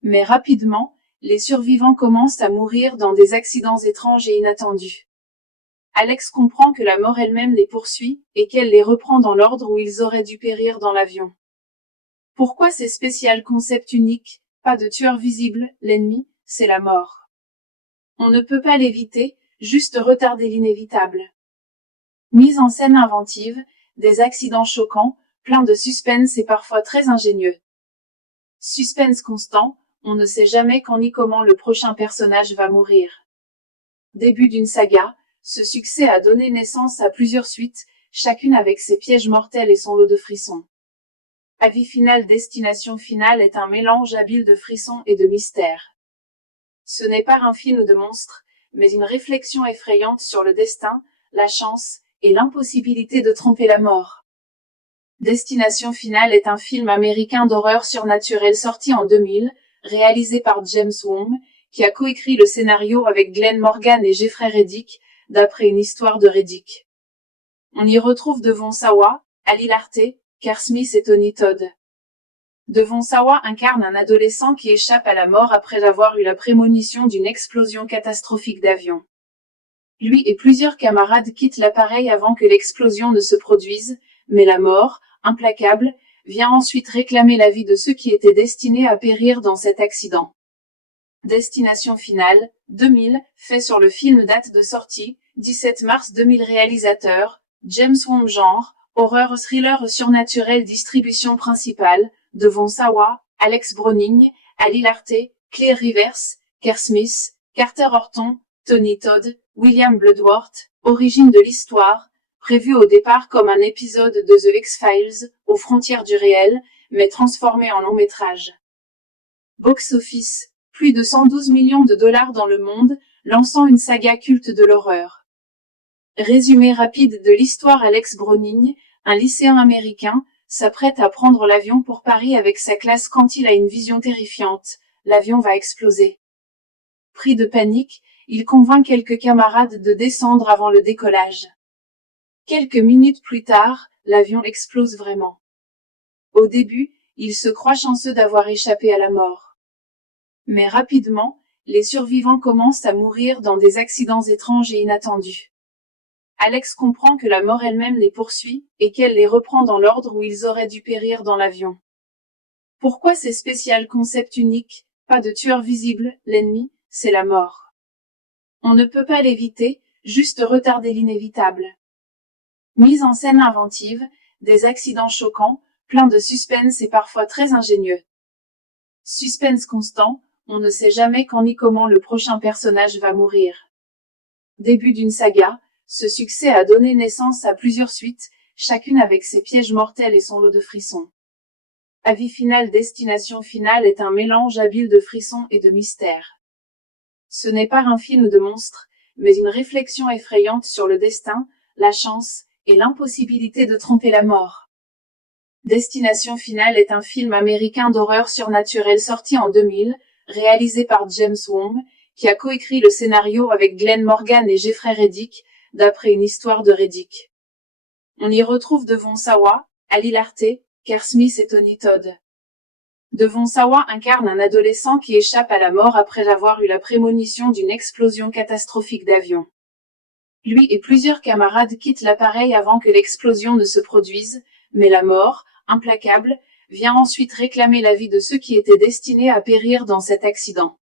Mais rapidement, les survivants commencent à mourir dans des accidents étranges et inattendus. Alex comprend que la mort elle-même les poursuit, et qu'elle les reprend dans l'ordre où ils auraient dû périr dans l'avion. Pourquoi ces spécial concept unique? Pas de tueur visible, l'ennemi, c'est la mort. On ne peut pas l'éviter, juste retarder l'inévitable. Mise en scène inventive, des accidents choquants, plein de suspense et parfois très ingénieux. Suspense constant, on ne sait jamais quand ni comment le prochain personnage va mourir. Début d'une saga, ce succès a donné naissance à plusieurs suites, chacune avec ses pièges mortels et son lot de frissons. Avis final. Destination Finale est un mélange habile de frissons et de mystère. Ce n'est pas un film de monstre, mais une réflexion effrayante sur le destin, la chance, et l'impossibilité de tromper la mort. Destination Finale est un film américain d'horreur surnaturelle sorti en 2000, réalisé par James Wong, qui a coécrit le scénario avec Glenn Morgan et Jeffrey Reddick, d'après une histoire de Reddick. On y retrouve Devon Sawa, Ali Larter, Kerr Smith et Tony Todd. Devon Sawa incarne un adolescent qui échappe à la mort après avoir eu la prémonition d'une explosion catastrophique d'avion. Lui et plusieurs camarades quittent l'appareil avant que l'explosion ne se produise, mais la mort, implacable, vient ensuite réclamer la vie de ceux qui étaient destinés à périr dans cet accident. Destination Finale, 2000, fait sur le film. Date de sortie, 17 mars 2000. Réalisateur, James Wong. Genre, horreur thriller surnaturel. Distribution principale, Devon Sawa, Alex Browning, Ali Larter, Claire Rivers, Kerr Smith, Carter Horton, Tony Todd, William Bloodworth. Origine de l'histoire, prévu au départ comme un épisode de The X-Files, aux frontières du réel, mais transformé en long métrage. Box-office, plus de 112 millions de dollars dans le monde, lançant une saga culte de l'horreur. Résumé rapide de l'histoire. Alex Browning, un lycéen américain, s'apprête à prendre l'avion pour Paris avec sa classe quand il a une vision terrifiante, l'avion va exploser. Pris de panique, il convainc quelques camarades de descendre avant le décollage. Quelques minutes plus tard, l'avion explose vraiment. Au début, il se croit chanceux d'avoir échappé à la mort. Mais rapidement, les survivants commencent à mourir dans des accidents étranges et inattendus. Alex comprend que la mort elle-même les poursuit, et qu'elle les reprend dans l'ordre où ils auraient dû périr dans l'avion. Pourquoi ces spécial concept unique, pas de tueur visible, l'ennemi, c'est la mort. On ne peut pas l'éviter, juste retarder l'inévitable. Mise en scène inventive, des accidents choquants, plein de suspense et parfois très ingénieux. Suspense constant, on ne sait jamais quand ni comment le prochain personnage va mourir. Début d'une saga, ce succès a donné naissance à plusieurs suites, chacune avec ses pièges mortels et son lot de frissons. Avis final. Destination Finale est un mélange habile de frissons et de mystère. Ce n'est pas un film de monstre, mais une réflexion effrayante sur le destin, la chance, et l'impossibilité de tromper la mort. Destination Finale est un film américain d'horreur surnaturelle sorti en 2000, réalisé par James Wong, qui a coécrit le scénario avec Glenn Morgan et Jeffrey Reddick, d'après une histoire de Reddick. On y retrouve Devon Sawa, Ali Larter, Kerr Smith et Tony Todd. Devon Sawa incarne un adolescent qui échappe à la mort après avoir eu la prémonition d'une explosion catastrophique d'avion. Lui et plusieurs camarades quittent l'appareil avant que l'explosion ne se produise, mais la mort, implacable, vient ensuite réclamer la vie de ceux qui étaient destinés à périr dans cet accident.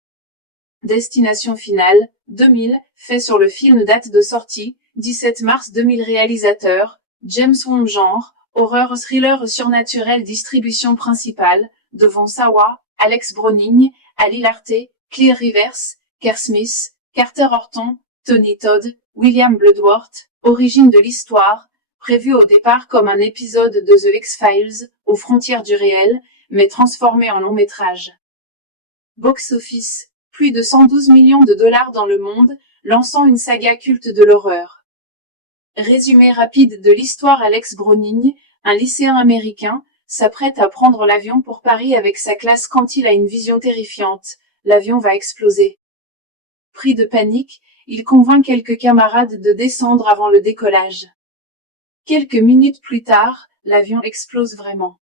Destination Finale, 2000, fait sur le film. Date de sortie, 17 mars 2000. Réalisateur, James Wong. Genre, horreur thriller surnaturel. Distribution principale, Devon Sawa, Alex Browning, Ali Larter, Claire Rivers, Kerr Smith, Carter Horton, Tony Todd, William Bloodworth. Origine de l'histoire, prévu au départ comme un épisode de The X-Files, aux frontières du réel, mais transformé en long métrage. Box-office, plus de 112 millions de dollars dans le monde, lançant une saga culte de l'horreur. Résumé rapide de l'histoire. Alex Browning, un lycéen américain, s'apprête à prendre l'avion pour Paris avec sa classe quand il a une vision terrifiante, l'avion va exploser. Pris de panique, il convainc quelques camarades de descendre avant le décollage. Quelques minutes plus tard, l'avion explose vraiment.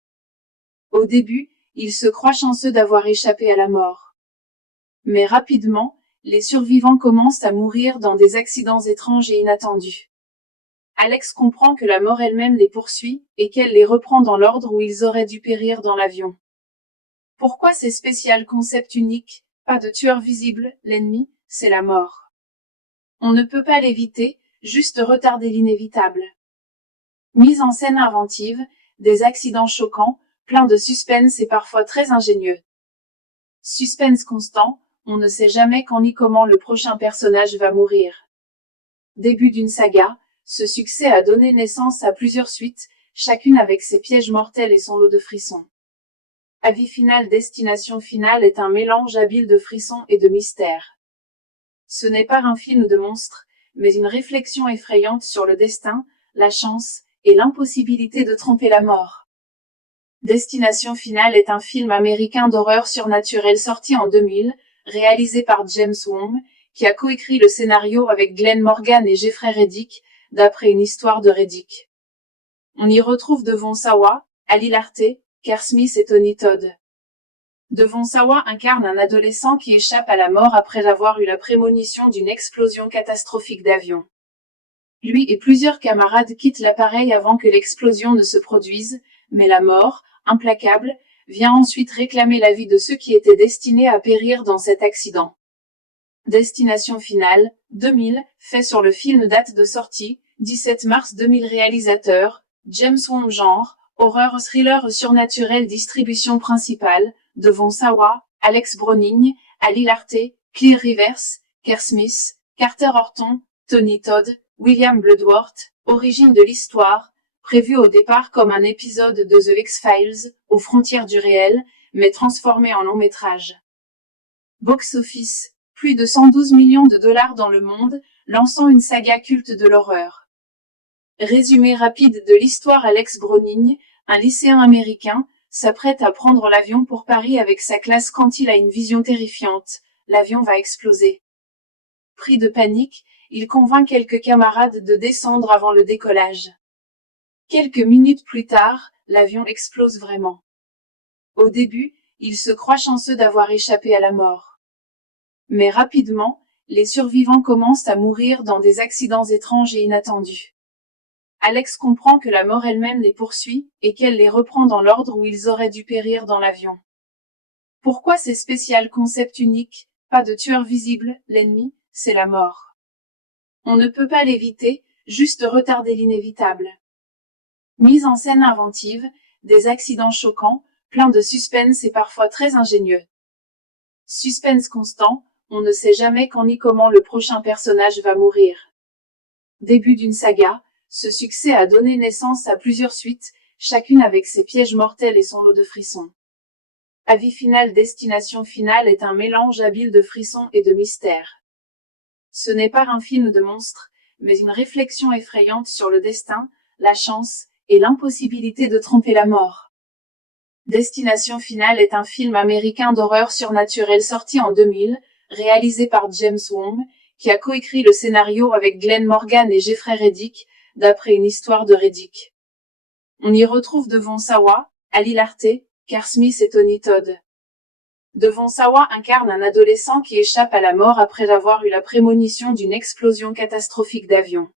Au début, il se croit chanceux d'avoir échappé à la mort. Mais rapidement, les survivants commencent à mourir dans des accidents étranges et inattendus. Alex comprend que la mort elle-même les poursuit, et qu'elle les reprend dans l'ordre où ils auraient dû périr dans l'avion. Pourquoi ces spécial concept unique, pas de tueur visible, l'ennemi, c'est la mort. On ne peut pas l'éviter, juste retarder l'inévitable. Mise en scène inventive, des accidents choquants, plein de suspense et parfois très ingénieux. Suspense constant, on ne sait jamais quand ni comment le prochain personnage va mourir. Début d'une saga, ce succès a donné naissance à plusieurs suites, chacune avec ses pièges mortels et son lot de frissons. Avis final. Destination finale est un mélange habile de frissons et de mystère. Ce n'est pas un film de monstre, mais une réflexion effrayante sur le destin, la chance, et l'impossibilité de tromper la mort. Destination finale est un film américain d'horreur surnaturelle sorti en 2000, réalisé par James Wong, qui a coécrit le scénario avec Glenn Morgan et Jeffrey Reddick, d'après une histoire de Reddick. On y retrouve Devon Sawa, Ali Larter, Kerr Smith et Tony Todd. Devon Sawa incarne un adolescent qui échappe à la mort après avoir eu la prémonition d'une explosion catastrophique d'avion. Lui et plusieurs camarades quittent l'appareil avant que l'explosion ne se produise, mais la mort, implacable, vient ensuite réclamer la vie de ceux qui étaient destinés à périr dans cet accident. Destination finale, 2000, fait sur le film. Date de sortie, 17 mars 2000. Réalisateur, James Wong. Genre, horreur thriller surnaturel. Distribution principale, Devon Sawa, Alex Browning, Ali Larter, Claire Rivers, Kerr Smith, Carter Horton, Tony Todd, William Bloodworth. Origine de l'histoire, prévu au départ comme un épisode de The X-Files, aux frontières du réel, mais transformé en long métrage. Box-office, plus de 112 millions de dollars dans le monde, lançant une saga culte de l'horreur. Résumé rapide de l'histoire. Alex Browning, un lycéen américain, s'apprête à prendre l'avion pour Paris avec sa classe quand il a une vision terrifiante. L'avion va exploser. Pris de panique, il convainc quelques camarades de descendre avant le décollage. Quelques minutes plus tard, l'avion explose vraiment. Au début, il se croit chanceux d'avoir échappé à la mort. Mais rapidement, les survivants commencent à mourir dans des accidents étranges et inattendus. Alex comprend que la mort elle-même les poursuit, et qu'elle les reprend dans l'ordre où ils auraient dû périr dans l'avion. Pourquoi ces spécial concept unique, pas de tueur visible, l'ennemi, c'est la mort. On ne peut pas l'éviter, juste retarder l'inévitable. Mise en scène inventive, des accidents choquants, plein de suspense et parfois très ingénieux. Suspense constant, on ne sait jamais quand ni comment le prochain personnage va mourir. Début d'une saga, ce succès a donné naissance à plusieurs suites, chacune avec ses pièges mortels et son lot de frissons. Avis final. Destination finale est un mélange habile de frissons et de mystère. Ce n'est pas un film de monstre, mais une réflexion effrayante sur le destin, la chance, et l'impossibilité de tromper la mort. Destination finale est un film américain d'horreur surnaturelle sorti en 2000, réalisé par James Wong, qui a coécrit le scénario avec Glenn Morgan et Jeffrey Reddick, d'après une histoire de Reddick. On y retrouve Devon Sawa, Ali Larter, Kerr Smith et Tony Todd. Devon Sawa incarne un adolescent qui échappe à la mort après avoir eu la prémonition d'une explosion catastrophique d'avion.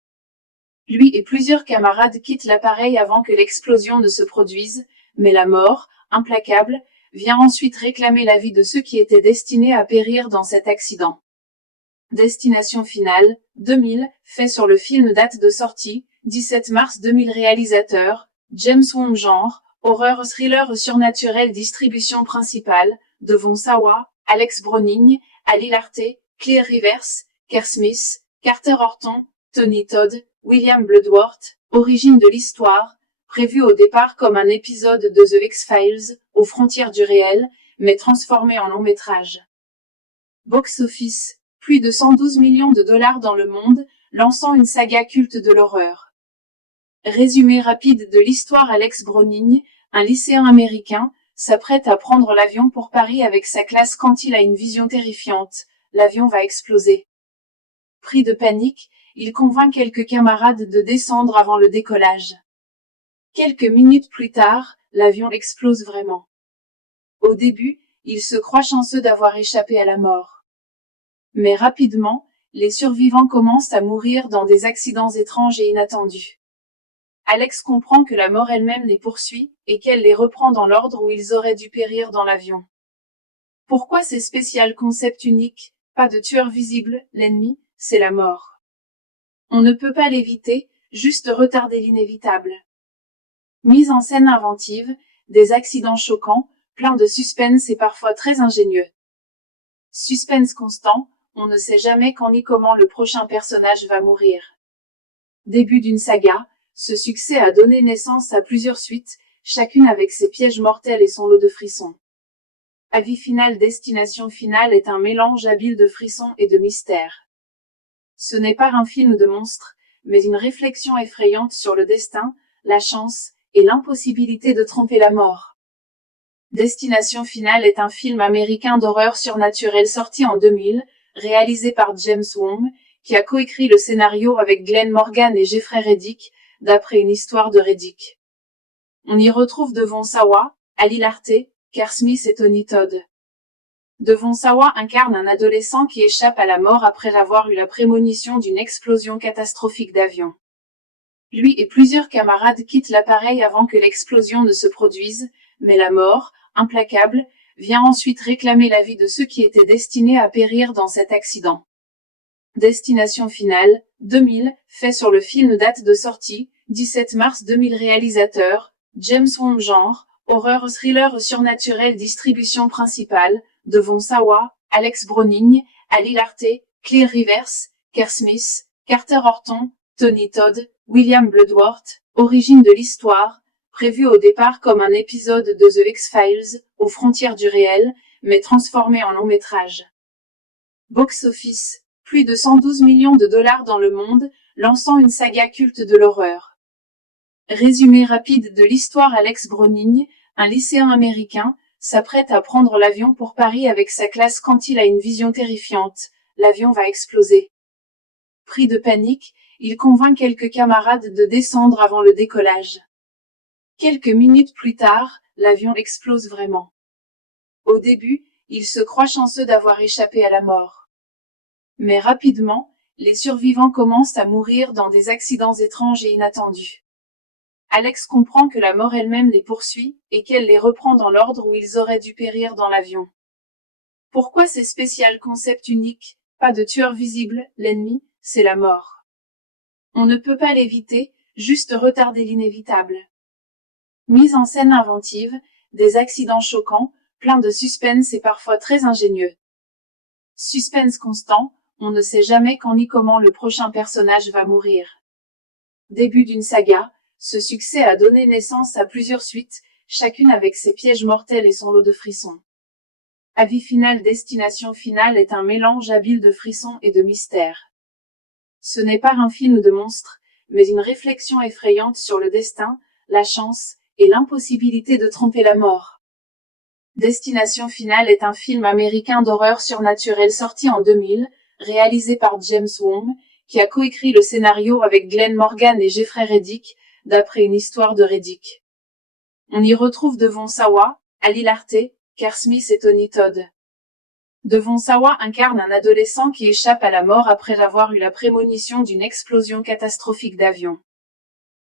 Lui et plusieurs camarades quittent l'appareil avant que l'explosion ne se produise, mais la mort, implacable, vient ensuite réclamer la vie de ceux qui étaient destinés à périr dans cet accident. Destination finale, 2000, fait sur le film. Date de sortie, 17 mars 2000. Réalisateur, James Wong. Genre, horreur thriller surnaturel. Distribution principale, Devon Sawa, Alex Browning, Ali Larter, Claire Rivers, Kerr Smith, Carter Horton, Tony Todd, William Bloodworth. Origine de l'histoire, prévu au départ comme un épisode de The X-Files, aux frontières du réel, mais transformé en long métrage. Box-office, plus de 112 millions de dollars dans le monde, lançant une saga culte de l'horreur. Résumé rapide de l'histoire. Alex Browning, un lycéen américain, s'apprête à prendre l'avion pour Paris avec sa classe quand il a une vision terrifiante. L'avion va exploser. Pris de panique, il convainc quelques camarades de descendre avant le décollage. Quelques minutes plus tard, l'avion explose vraiment. Au début, il se croit chanceux d'avoir échappé à la mort. Mais rapidement, les survivants commencent à mourir dans des accidents étranges et inattendus. Alex comprend que la mort elle-même les poursuit, et qu'elle les reprend dans l'ordre où ils auraient dû périr dans l'avion. Pourquoi ces spécial concept unique, pas de tueur visible, l'ennemi, c'est la mort. On ne peut pas l'éviter, juste retarder l'inévitable. Mise en scène inventive, des accidents choquants, plein de suspense et parfois très ingénieux. Suspense constant, on ne sait jamais quand ni comment le prochain personnage va mourir. Début d'une saga, ce succès a donné naissance à plusieurs suites, chacune avec ses pièges mortels et son lot de frissons. Avis final. Destination finale est un mélange habile de frissons et de mystère. Ce n'est pas un film de monstres, mais une réflexion effrayante sur le destin, la chance, et l'impossibilité de tromper la mort. Destination finale est un film américain d'horreur surnaturelle sorti en 2000, réalisé par James Wong, qui a coécrit le scénario avec Glenn Morgan et Jeffrey Reddick, d'après une histoire de Reddick. On y retrouve Devon Sawa, Ali Larter, Kerr Smith et Tony Todd. Devon Sawa incarne un adolescent qui échappe à la mort après avoir eu la prémonition d'une explosion catastrophique d'avion. Lui et plusieurs camarades quittent l'appareil avant que l'explosion ne se produise, mais la mort, implacable, vient ensuite réclamer la vie de ceux qui étaient destinés à périr dans cet accident. Destination finale, 2000, fait sur le film. Date de sortie, 17 mars 2000. Réalisateur, James Wong. Genre, horreur thriller surnaturel. Distribution principale, Devon Sawa, Alex Browning, Ali Larter, Claire Rivers, Kerr Smith, Carter Horton, Tony Todd, William Bloodworth. Origine de l'histoire, prévu au départ comme un épisode de The X-Files, aux frontières du réel, mais transformé en long métrage. Box-office, plus de 112 millions de dollars dans le monde, lançant une saga culte de l'horreur. Résumé rapide de l'histoire. Alex Browning, un lycéen américain, s'apprête à prendre l'avion pour Paris avec sa classe quand il a une vision terrifiante, l'avion va exploser. Pris de panique, il convainc quelques camarades de descendre avant le décollage. Quelques minutes plus tard, l'avion explose vraiment. Au début, il se croit chanceux d'avoir échappé à la mort. Mais rapidement, les survivants commencent à mourir dans des accidents étranges et inattendus. Alex comprend que la mort elle-même les poursuit, et qu'elle les reprend dans l'ordre où ils auraient dû périr dans l'avion. Pourquoi ces spécial concept unique? Pas de tueur visible, l'ennemi, c'est la mort. On ne peut pas l'éviter, juste retarder l'inévitable. Mise en scène inventive, des accidents choquants, pleins de suspense et parfois très ingénieux. Suspense constant, on ne sait jamais quand ni comment le prochain personnage va mourir. Début d'une saga, ce succès a donné naissance à plusieurs suites, chacune avec ses pièges mortels et son lot de frissons. Avis final. Destination finale est un mélange habile de frissons et de mystère. Ce n'est pas un film de monstres, mais une réflexion effrayante sur le destin, la chance, et l'impossibilité de tromper la mort. Destination finale est un film américain d'horreur surnaturelle sorti en 2000, réalisé par James Wong, qui a coécrit le scénario avec Glenn Morgan et Jeffrey Reddick, d'après une histoire de Reddick. On y retrouve Devon Sawa, Ali Larter, Kerr Smith et Tony Todd. Devon Sawa incarne un adolescent qui échappe à la mort après avoir eu la prémonition d'une explosion catastrophique d'avion.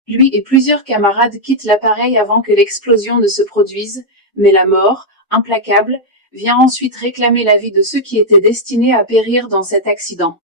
Lui et plusieurs camarades quittent l'appareil avant que l'explosion ne se produise, mais la mort, implacable, vient ensuite réclamer la vie de ceux qui étaient destinés à périr dans cet accident.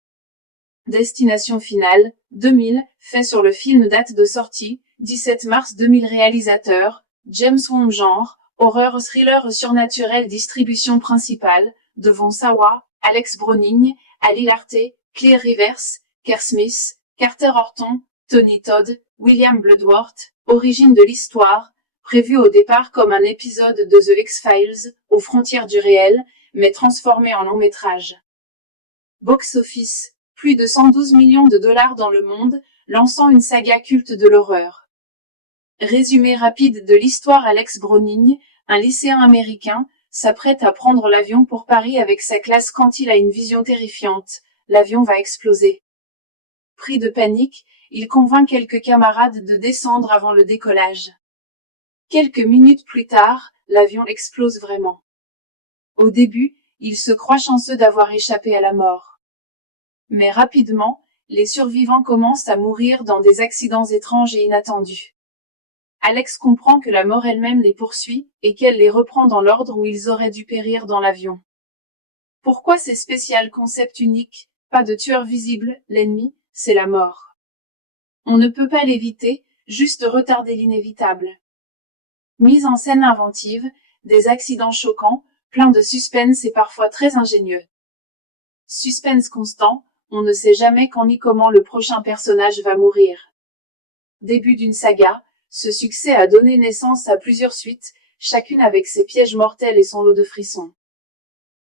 Destination finale, 2000, fait sur le film. Date de sortie, 17 mars 2000. Réalisateur, James Wong. Genre, horreur thriller surnaturel. Distribution principale, Devon Sawa, Alex Browning, Ali Larter, Claire Rivers, Kerr Smith, Carter Horton, Tony Todd, William Bloodworth. Origine de l'histoire, prévu au départ comme un épisode de The X-Files, aux frontières du réel, mais transformé en long métrage. Box-office, plus de 112 millions de dollars dans le monde, lançant une saga culte de l'horreur. Résumé rapide de l'histoire. Alex Browning, un lycéen américain, s'apprête à prendre l'avion pour Paris avec sa classe quand il a une vision terrifiante, l'avion va exploser. Pris de panique, il convainc quelques camarades de descendre avant le décollage. Quelques minutes plus tard, l'avion explose vraiment. Au début, il se croit chanceux d'avoir échappé à la mort. Mais rapidement, les survivants commencent à mourir dans des accidents étranges et inattendus. Alex comprend que la mort elle-même les poursuit, et qu'elle les reprend dans l'ordre où ils auraient dû périr dans l'avion. Pourquoi ces spécial concept unique? Pas de tueur visible, l'ennemi, c'est la mort. On ne peut pas l'éviter, juste retarder l'inévitable. Mise en scène inventive, des accidents choquants, pleins de suspense et parfois très ingénieux. Suspense constant, on ne sait jamais quand ni comment le prochain personnage va mourir. Début d'une saga, Ce succès a donné naissance à plusieurs suites, chacune avec ses pièges mortels et son lot de frissons.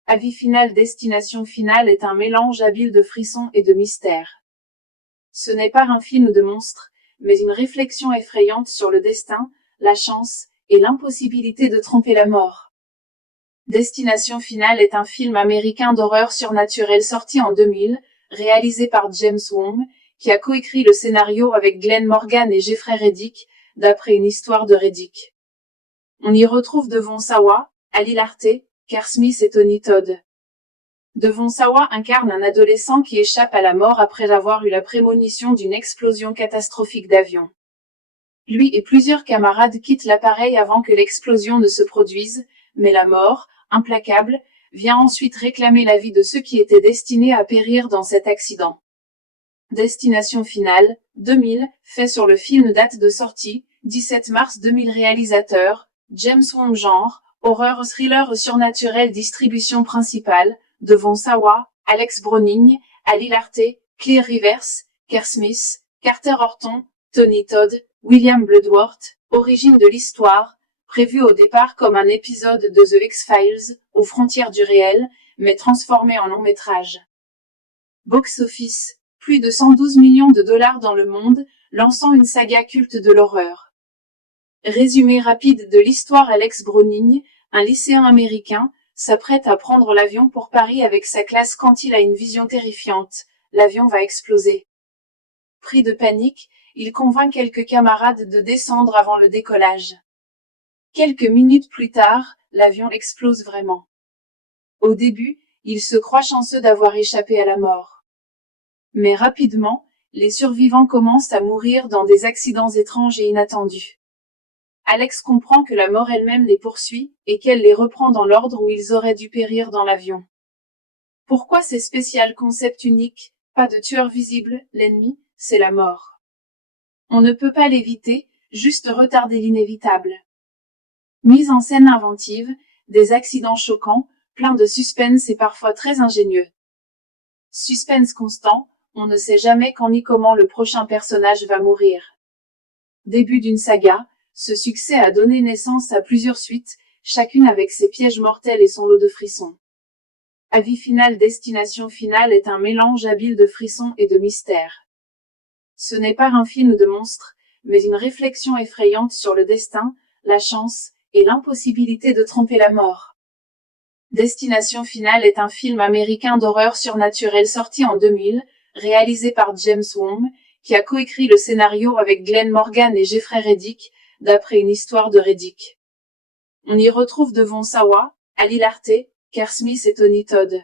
Avis final. Destination finale est un mélange habile de frissons et de mystère. Ce n'est pas un film de monstres, mais une réflexion effrayante sur le destin, la chance, et l'impossibilité de tromper la mort. Destination finale est un film américain d'horreur surnaturelle sorti en 2000, réalisé par James Wong, qui a coécrit le scénario avec Glenn Morgan et Jeffrey Reddick, d'après une histoire de Reddick. On y retrouve Devon Sawa, Ali Larter, Kerr Smith et Tony Todd. Devon Sawa incarne un adolescent qui échappe à la mort après avoir eu la prémonition d'une explosion catastrophique d'avion. Lui et plusieurs camarades quittent l'appareil avant que l'explosion ne se produise, mais la mort, implacable, vient ensuite réclamer la vie de ceux qui étaient destinés à périr dans cet accident. Destination finale, 2000, fait sur le film. Date de sortie, 17 mars 2000. Réalisateur, James Wong. Genre, horreur thriller surnaturel. Distribution principale, Devon Sawa, Alex Browning, Ali Larter, Claire Rivers, Kerr Smith, Carter Horton, Tony Todd, William Bloodworth. Origine de l'histoire, prévu au départ comme un épisode de The X-Files, aux frontières du réel, mais transformé en long métrage. Box-office, plus de 112 millions de dollars dans le monde, lançant une saga culte de l'horreur. Résumé rapide de l'histoire. Alex Browning, un lycéen américain, s'apprête à prendre l'avion pour Paris avec sa classe quand il a une vision terrifiante, l'avion va exploser. Pris de panique, il convainc quelques camarades de descendre avant le décollage. Quelques minutes plus tard, l'avion explose vraiment. Au début, il se croit chanceux d'avoir échappé à la mort. Mais rapidement, les survivants commencent à mourir dans des accidents étranges et inattendus. Alex comprend que la mort elle-même les poursuit, et qu'elle les reprend dans l'ordre où ils auraient dû périr dans l'avion. Pourquoi ces spécial concept unique? Pas de tueur visible, l'ennemi, c'est la mort. On ne peut pas l'éviter, juste retarder l'inévitable. Mise en scène inventive, des accidents choquants, pleins de suspense et parfois très ingénieux. Suspense constant, on ne sait jamais quand ni comment le prochain personnage va mourir. Début d'une saga, ce succès a donné naissance à plusieurs suites, chacune avec ses pièges mortels et son lot de frissons. Avis final. Destination finale est un mélange habile de frissons et de mystère. Ce n'est pas un film de monstres, mais une réflexion effrayante sur le destin, la chance, et l'impossibilité de tromper la mort. Destination finale est un film américain d'horreur surnaturelle sorti en 2000, réalisé par James Wong, qui a coécrit le scénario avec Glenn Morgan et Jeffrey Reddick, d'après une histoire de Reddick. On y retrouve Devon Sawa, Ali Larter, Kerr Smith et Tony Todd.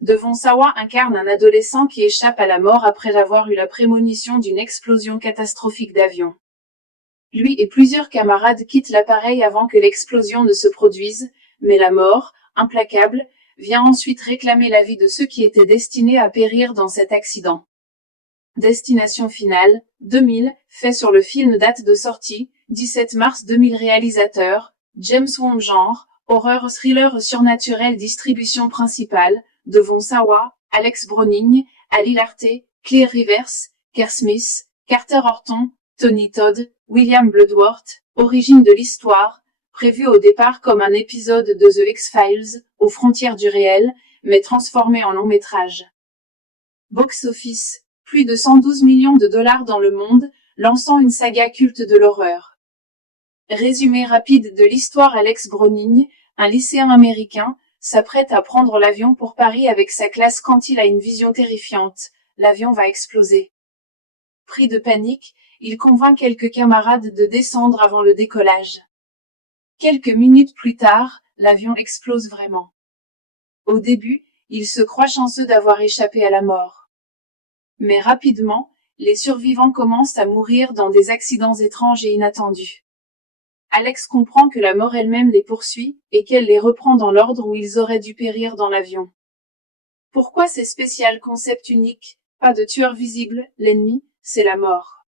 Devon Sawa incarne un adolescent qui échappe à la mort après avoir eu la prémonition d'une explosion catastrophique d'avion. Lui et plusieurs camarades quittent l'appareil avant que l'explosion ne se produise, mais la mort, implacable, vient ensuite réclamer la vie de ceux qui étaient destinés à périr dans cet accident. Destination finale, 2000, fait sur le film. Date de sortie, 17 mars 2000. Réalisateur, James Wong. Genre, horreur thriller surnaturel. Distribution principale, Devon Sawa, Alex Browning, Ali Larter, Claire Rivers, Kerr Smith, Carter Horton, Tony Todd, William Bloodworth. Origine de l'histoire, prévu au départ comme un épisode de The X-Files, aux frontières du réel, mais transformé en long métrage. Box-office, plus de 112 millions de dollars dans le monde, lançant une saga culte de l'horreur. Résumé rapide de l'histoire. Alex Browning, un lycéen américain, s'apprête à prendre l'avion pour Paris avec sa classe quand il a une vision terrifiante, l'avion va exploser. Pris de panique, il convainc quelques camarades de descendre avant le décollage. Quelques minutes plus tard, l'avion explose vraiment. Au début, il se croit chanceux d'avoir échappé à la mort. Mais rapidement, les survivants commencent à mourir dans des accidents étranges et inattendus. Alex comprend que la mort elle-même les poursuit, et qu'elle les reprend dans l'ordre où ils auraient dû périr dans l'avion. Pourquoi ces spécial concept unique? Pas de tueur visible, l'ennemi, c'est la mort.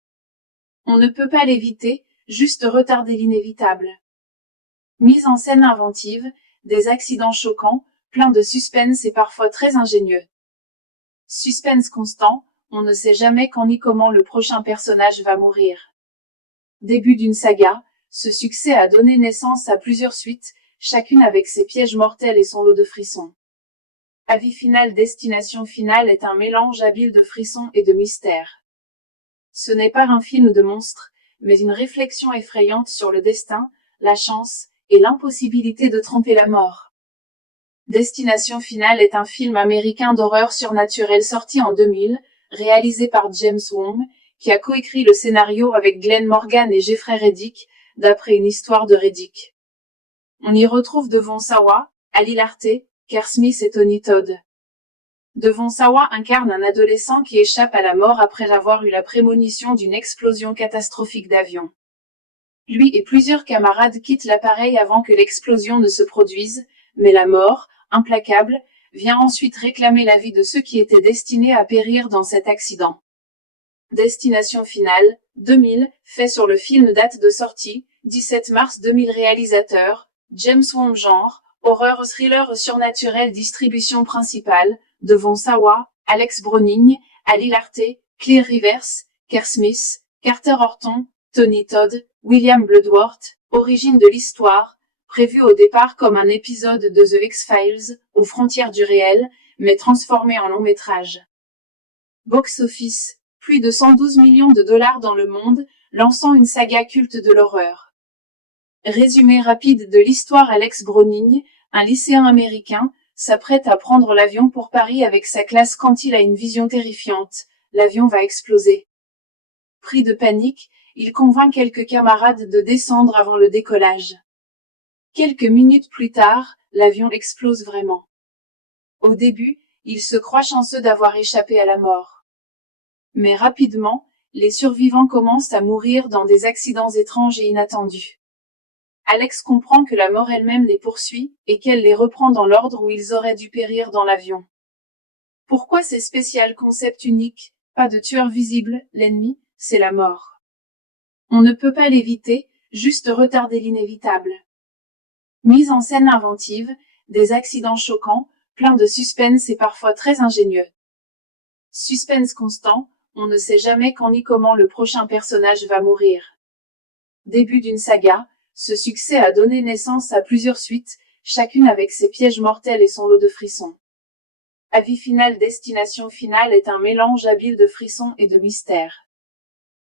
On ne peut pas l'éviter, juste retarder l'inévitable. Mise en scène inventive, des accidents choquants, pleins de suspense et parfois très ingénieux. Suspense constant, on ne sait jamais quand ni comment le prochain personnage va mourir. Début d'une saga, ce succès a donné naissance à plusieurs suites, chacune avec ses pièges mortels et son lot de frissons. Avis final. Destination finale est un mélange habile de frissons et de mystère. Ce n'est pas un film de monstres, mais une réflexion effrayante sur le destin, la chance, et l'impossibilité de tromper la mort. Destination finale est un film américain d'horreur surnaturelle sorti en 2000, réalisé par James Wong, qui a coécrit le scénario avec Glenn Morgan et Jeffrey Reddick, d'après une histoire de Reddick. On y retrouve Devon Sawa, Ali Larter, Kerr Smith et Tony Todd. Devon Sawa incarne un adolescent qui échappe à la mort après avoir eu la prémonition d'une explosion catastrophique d'avion. Lui et plusieurs camarades quittent l'appareil avant que l'explosion ne se produise, mais la mort, implacable, vient ensuite réclamer la vie de ceux qui étaient destinés à périr dans cet accident. Destination finale, 2000, fait sur le film. Date de sortie, 17 mars 2000. Réalisateur, James Wong. Genre, horreur thriller surnaturel. Distribution principale, Devon Sawa, Alex Browning, Ali Larter, Claire Rivers, Kerr Smith, Carter Horton, Tony Todd, William Bloodworth. Origine de l'histoire, prévu au départ comme un épisode de The X-Files, aux frontières du réel, mais transformé en long métrage. Box office, plus de 112 millions de dollars dans le monde, lançant une saga culte de l'horreur. Résumé rapide de l'histoire. Alex Browning, un lycéen américain, s'apprête à prendre l'avion pour Paris avec sa classe quand il a une vision terrifiante. L'avion va exploser. Pris de panique, il convainc quelques camarades de descendre avant le décollage. Quelques minutes plus tard, l'avion explose vraiment. Au début, il se croit chanceux d'avoir échappé à la mort. Mais rapidement, les survivants commencent à mourir dans des accidents étranges et inattendus. Alex comprend que la mort elle-même les poursuit, et qu'elle les reprend dans l'ordre où ils auraient dû périr dans l'avion. Pourquoi ces spécial concept unique? Pas de tueur visible, l'ennemi, c'est la mort. On ne peut pas l'éviter, juste retarder l'inévitable. Mise en scène inventive, des accidents choquants, pleins de suspense et parfois très ingénieux. Suspense constant, on ne sait jamais quand ni comment le prochain personnage va mourir. Début d'une saga, ce succès a donné naissance à plusieurs suites, chacune avec ses pièges mortels et son lot de frissons. Avis final. Destination finale est un mélange habile de frissons et de mystère.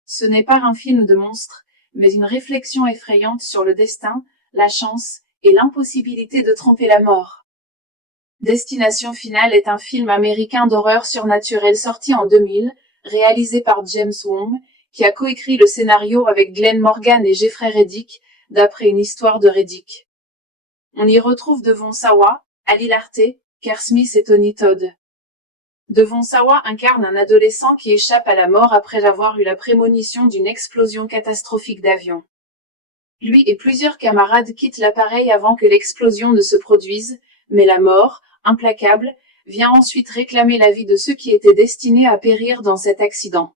Ce n'est pas un film de monstres, mais une réflexion effrayante sur le destin, la chance, et l'impossibilité de tromper la mort. Destination finale est un film américain d'horreur surnaturelle sorti en 2000, réalisé par James Wong, qui a coécrit le scénario avec Glenn Morgan et Jeffrey Reddick, d'après une histoire de Reddick. On y retrouve Devon Sawa, Ali Larter, Kerr Smith et Tony Todd. Devon Sawa incarne un adolescent qui échappe à la mort après avoir eu la prémonition d'une explosion catastrophique d'avion. Lui et plusieurs camarades quittent l'appareil avant que l'explosion ne se produise, mais la mort, implacable, vient ensuite réclamer la vie de ceux qui étaient destinés à périr dans cet accident.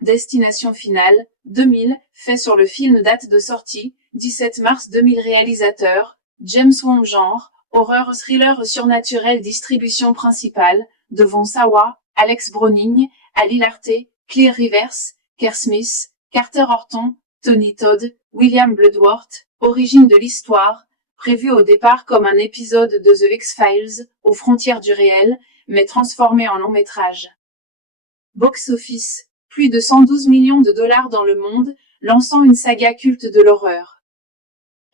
Destination finale, 2000, fait sur le film. Date de sortie, 17 mars 2000. Réalisateur, James Wong. Genre, horreur thriller surnaturel. Distribution principale, Devon Sawa, Alex Browning, Ali Larter, Claire Rivers, Kerr Smith, Carter Horton, Tony Todd, William Bloodworth. Origine de l'histoire, prévu au départ comme un épisode de The X-Files, aux frontières du réel, mais transformé en long métrage. Box office, plus de 112 millions de dollars dans le monde, lançant une saga culte de l'horreur.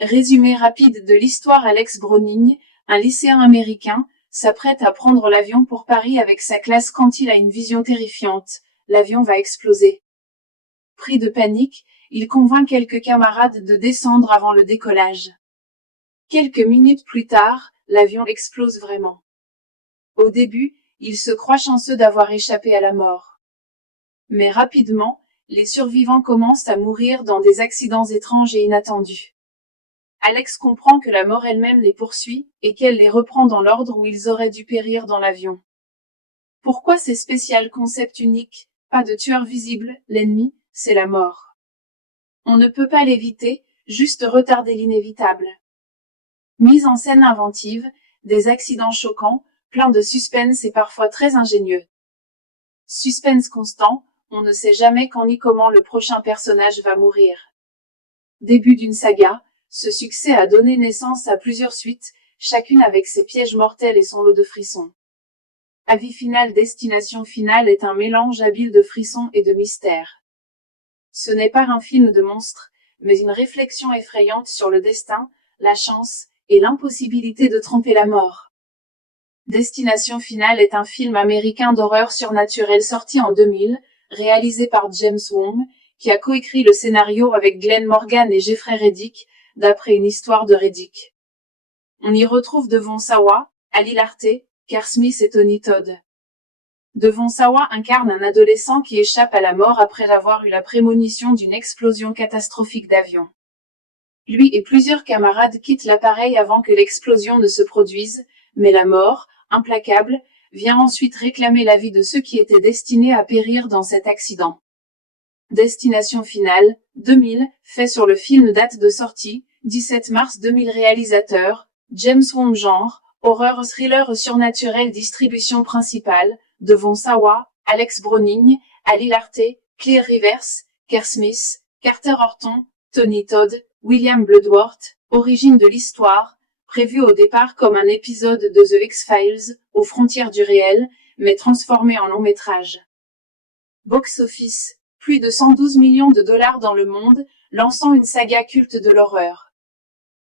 Résumé rapide de l'histoire. Alex Browning, un lycéen américain, s'apprête à prendre l'avion pour Paris avec sa classe quand il a une vision terrifiante. L'avion va exploser. Pris de panique, il convainc quelques camarades de descendre avant le décollage. Quelques minutes plus tard, l'avion explose vraiment. Au début, il se croit chanceux d'avoir échappé à la mort. Mais rapidement, les survivants commencent à mourir dans des accidents étranges et inattendus. Alex comprend que la mort elle-même les poursuit, et qu'elle les reprend dans l'ordre où ils auraient dû périr dans l'avion. Pourquoi ces spécial concept unique? Pas de tueur visible, l'ennemi, c'est la mort. On ne peut pas l'éviter, juste retarder l'inévitable. Mise en scène inventive, des accidents choquants, pleins de suspense et parfois très ingénieux. Suspense constant, on ne sait jamais quand ni comment le prochain personnage va mourir. Début d'une saga, ce succès a donné naissance à plusieurs suites, chacune avec ses pièges mortels et son lot de frissons. Avis final. Destination finale est un mélange habile de frissons et de mystère. Ce n'est pas un film de monstres, mais une réflexion effrayante sur le destin, la chance, et l'impossibilité de tromper la mort. Destination finale est un film américain d'horreur surnaturelle sorti en 2000, réalisé par James Wong, qui a coécrit le scénario avec Glenn Morgan et Jeffrey Reddick, d'après une histoire de Reddick. On y retrouve Devon Sawa, Ali Larter, Kerr Smith et Tony Todd. Devon Sawa incarne un adolescent qui échappe à la mort après avoir eu la prémonition d'une explosion catastrophique d'avion. Lui et plusieurs camarades quittent l'appareil avant que l'explosion ne se produise, mais la mort, implacable, vient ensuite réclamer la vie de ceux qui étaient destinés à périr dans cet accident. Destination finale, 2000, fait sur le film. Date de sortie, 17 mars 2000. Réalisateur, James Wong. Genre, horreur thriller surnaturel. Distribution principale, Devon Sawa, Alex Browning, Ali Larter, Claire Rivers, Kerr Smith, Carter Horton, Tony Todd, William Bloodworth. Origine de l'histoire, prévu au départ comme un épisode de The X-Files, aux frontières du réel, mais transformé en long métrage. Box office, plus de 112 millions de dollars dans le monde, lançant une saga culte de l'horreur.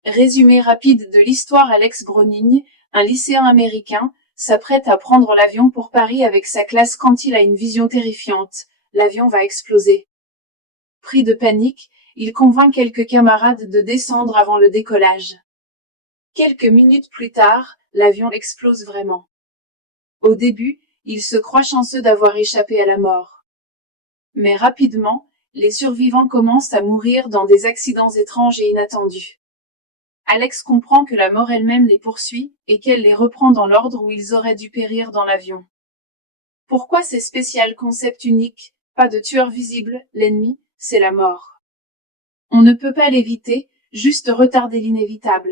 Résumé rapide de l'histoire. Alex Browning, un lycéen américain, s'apprête à prendre l'avion pour Paris avec sa classe quand il a une vision terrifiante. L'avion va exploser. Pris de panique, il convainc quelques camarades de descendre avant le décollage. Quelques minutes plus tard, l'avion explose vraiment. Au début, il se croit chanceux d'avoir échappé à la mort. Mais rapidement, les survivants commencent à mourir dans des accidents étranges et inattendus. Alex comprend que la mort elle-même les poursuit, et qu'elle les reprend dans l'ordre où ils auraient dû périr dans l'avion. Pourquoi ces spécial concept unique? Pas de tueur visible, l'ennemi, c'est la mort. On ne peut pas l'éviter, juste retarder l'inévitable.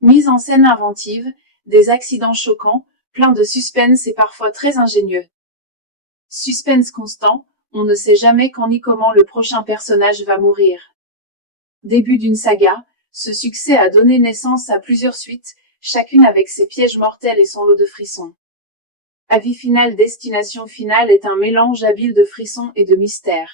Mise en scène inventive, des accidents choquants, plein de suspense et parfois très ingénieux. Suspense constant, on ne sait jamais quand ni comment le prochain personnage va mourir. Début d'une saga, ce succès a donné naissance à plusieurs suites, chacune avec ses pièges mortels et son lot de frissons. Avis final. Destination finale est un mélange habile de frissons et de mystère.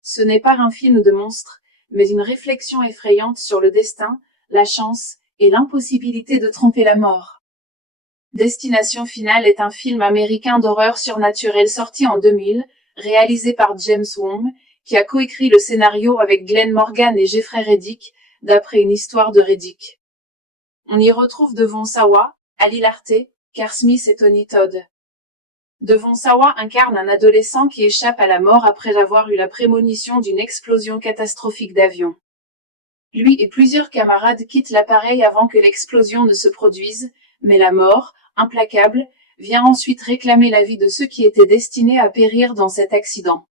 Ce n'est pas un film de monstres, mais une réflexion effrayante sur le destin, la chance, et l'impossibilité de tromper la mort. Destination finale est un film américain d'horreur surnaturelle sorti en 2000, réalisé par James Wong, qui a coécrit le scénario avec Glenn Morgan et Jeffrey Reddick, d'après une histoire de Reddick. On y retrouve Devon Sawa, Ali Larter, Kerr Smith et Tony Todd. Devon Sawa incarne un adolescent qui échappe à la mort après avoir eu la prémonition d'une explosion catastrophique d'avion. Lui et plusieurs camarades quittent l'appareil avant que l'explosion ne se produise, mais la mort, implacable, vient ensuite réclamer la vie de ceux qui étaient destinés à périr dans cet accident.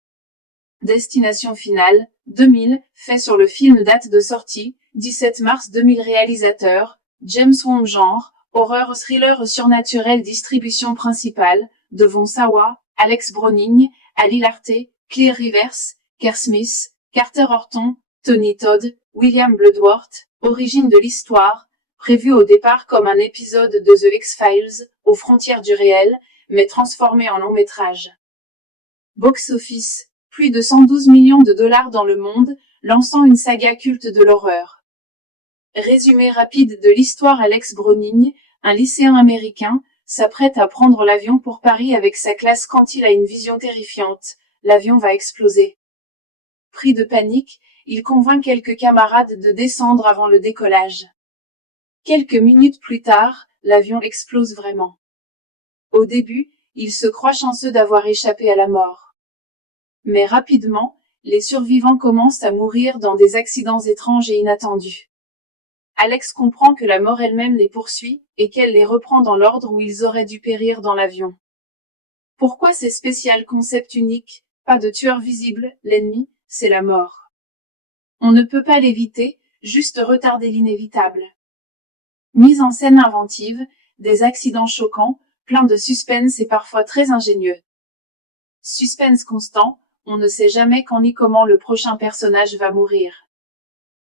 Destination finale, 2000, fait sur le film. Date de sortie, 17 mars 2000. Réalisateur, James Wong. Genre, horreur thriller surnaturel. Distribution principale, Devon Sawa, Alex Browning, Ali Larter, Claire Rivers, Kerr Smith, Carter Horton, Tony Todd, William Bloodworth. Origine de l'histoire, prévu au départ comme un épisode de The X-Files, aux frontières du réel, mais transformé en long métrage. Box office, plus de 112 millions de dollars dans le monde, lançant une saga culte de l'horreur. Résumé rapide de l'histoire. Alex Browning, un lycéen américain, s'apprête à prendre l'avion pour Paris avec sa classe quand il a une vision terrifiante. L'avion va exploser. Pris de panique, il convainc quelques camarades de descendre avant le décollage. Quelques minutes plus tard, l'avion explose vraiment. Au début, il se croit chanceux d'avoir échappé à la mort. Mais rapidement, les survivants commencent à mourir dans des accidents étranges et inattendus. Alex comprend que la mort elle-même les poursuit, et qu'elle les reprend dans l'ordre où ils auraient dû périr dans l'avion. Pourquoi ces spécial concept unique? Pas de tueur visible, l'ennemi, c'est la mort. On ne peut pas l'éviter, juste retarder l'inévitable. Mise en scène inventive, des accidents choquants, plein de suspense et parfois très ingénieux. Suspense constant, on ne sait jamais quand ni comment le prochain personnage va mourir.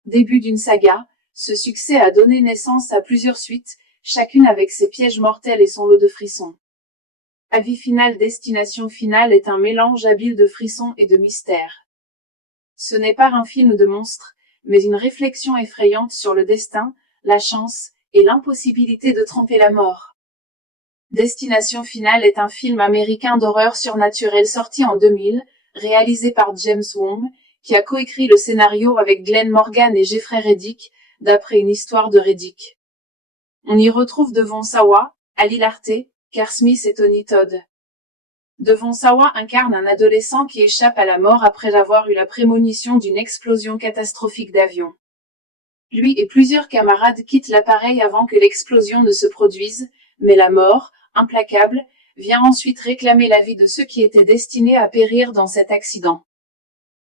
Début d'une saga, ce succès a donné naissance à plusieurs suites, chacune avec ses pièges mortels et son lot de frissons. Avis final. Destination finale est un mélange habile de frissons et de mystère. Ce n'est pas un film de monstres, mais une réflexion effrayante sur le destin, la chance, et l'impossibilité de tromper la mort. Destination finale est un film américain d'horreur surnaturelle sorti en 2000, réalisé par James Wong, qui a coécrit le scénario avec Glenn Morgan et Jeffrey Reddick, d'après une histoire de Reddick. On y retrouve Devon Sawa, Ali Larter, Kerr Smith et Tony Todd. Devon Sawa incarne un adolescent qui échappe à la mort après avoir eu la prémonition d'une explosion catastrophique d'avion. Lui et plusieurs camarades quittent l'appareil avant que l'explosion ne se produise, mais la mort, implacable, vient ensuite réclamer la vie de ceux qui étaient destinés à périr dans cet accident.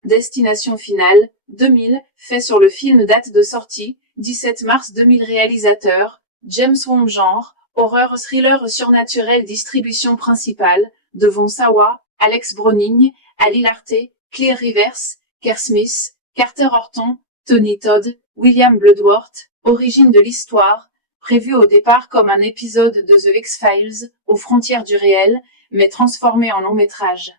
Destination finale, 2000, fait sur le film. Date de sortie, 17 mars 2000. Réalisateur, James Wong. Genre, horreur thriller surnaturel. Distribution principale, Devon Sawa, Alex Browning, Ali Larter, Claire Rivers, Kerr Smith, Carter Horton, Tony Todd, William Bloodworth. Origine de l'histoire, prévu au départ comme un épisode de The X-Files, aux frontières du réel, mais transformé en long métrage.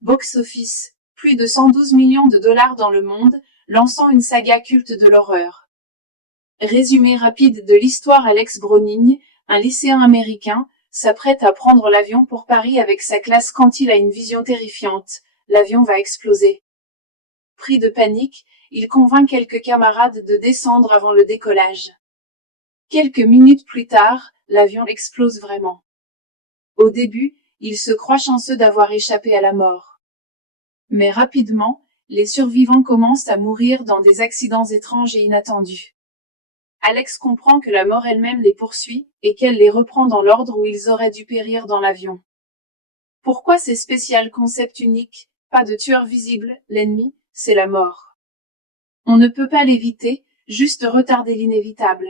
Box-office, plus de 112 millions de dollars dans le monde, lançant une saga culte de l'horreur. Résumé rapide de l'histoire. Alex Browning, un lycéen américain, s'apprête à prendre l'avion pour Paris avec sa classe quand il a une vision terrifiante, l'avion va exploser. Pris de panique, il convainc quelques camarades de descendre avant le décollage. Quelques minutes plus tard, l'avion explose vraiment. Au début, il se croit chanceux d'avoir échappé à la mort. Mais rapidement, les survivants commencent à mourir dans des accidents étranges et inattendus. Alex comprend que la mort elle-même les poursuit, et qu'elle les reprend dans l'ordre où ils auraient dû périr dans l'avion. Pourquoi ces spécial concept unique? Pas de tueur visible, l'ennemi, c'est la mort. On ne peut pas l'éviter, juste retarder l'inévitable.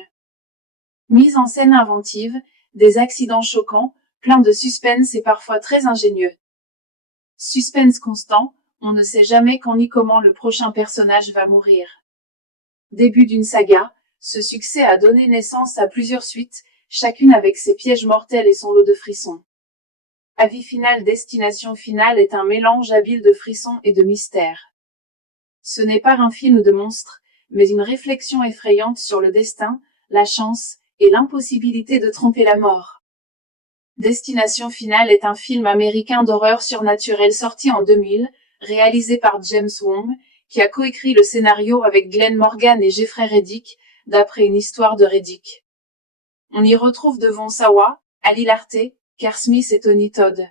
Mise en scène inventive, des accidents choquants, plein de suspense et parfois très ingénieux. Suspense constant, on ne sait jamais quand ni comment le prochain personnage va mourir. Début d'une saga, ce succès a donné naissance à plusieurs suites, chacune avec ses pièges mortels et son lot de frissons. Avis final. Destination finale est un mélange habile de frissons et de mystère. Ce n'est pas un film de monstres, mais une réflexion effrayante sur le destin, la chance, et l'impossibilité de tromper la mort. Destination finale est un film américain d'horreur surnaturelle sorti en 2000, réalisé par James Wong, qui a coécrit le scénario avec Glenn Morgan et Jeffrey Reddick, d'après une histoire de Reddick. On y retrouve Devon Sawa, Ali Larter, Kerr Smith et Tony Todd.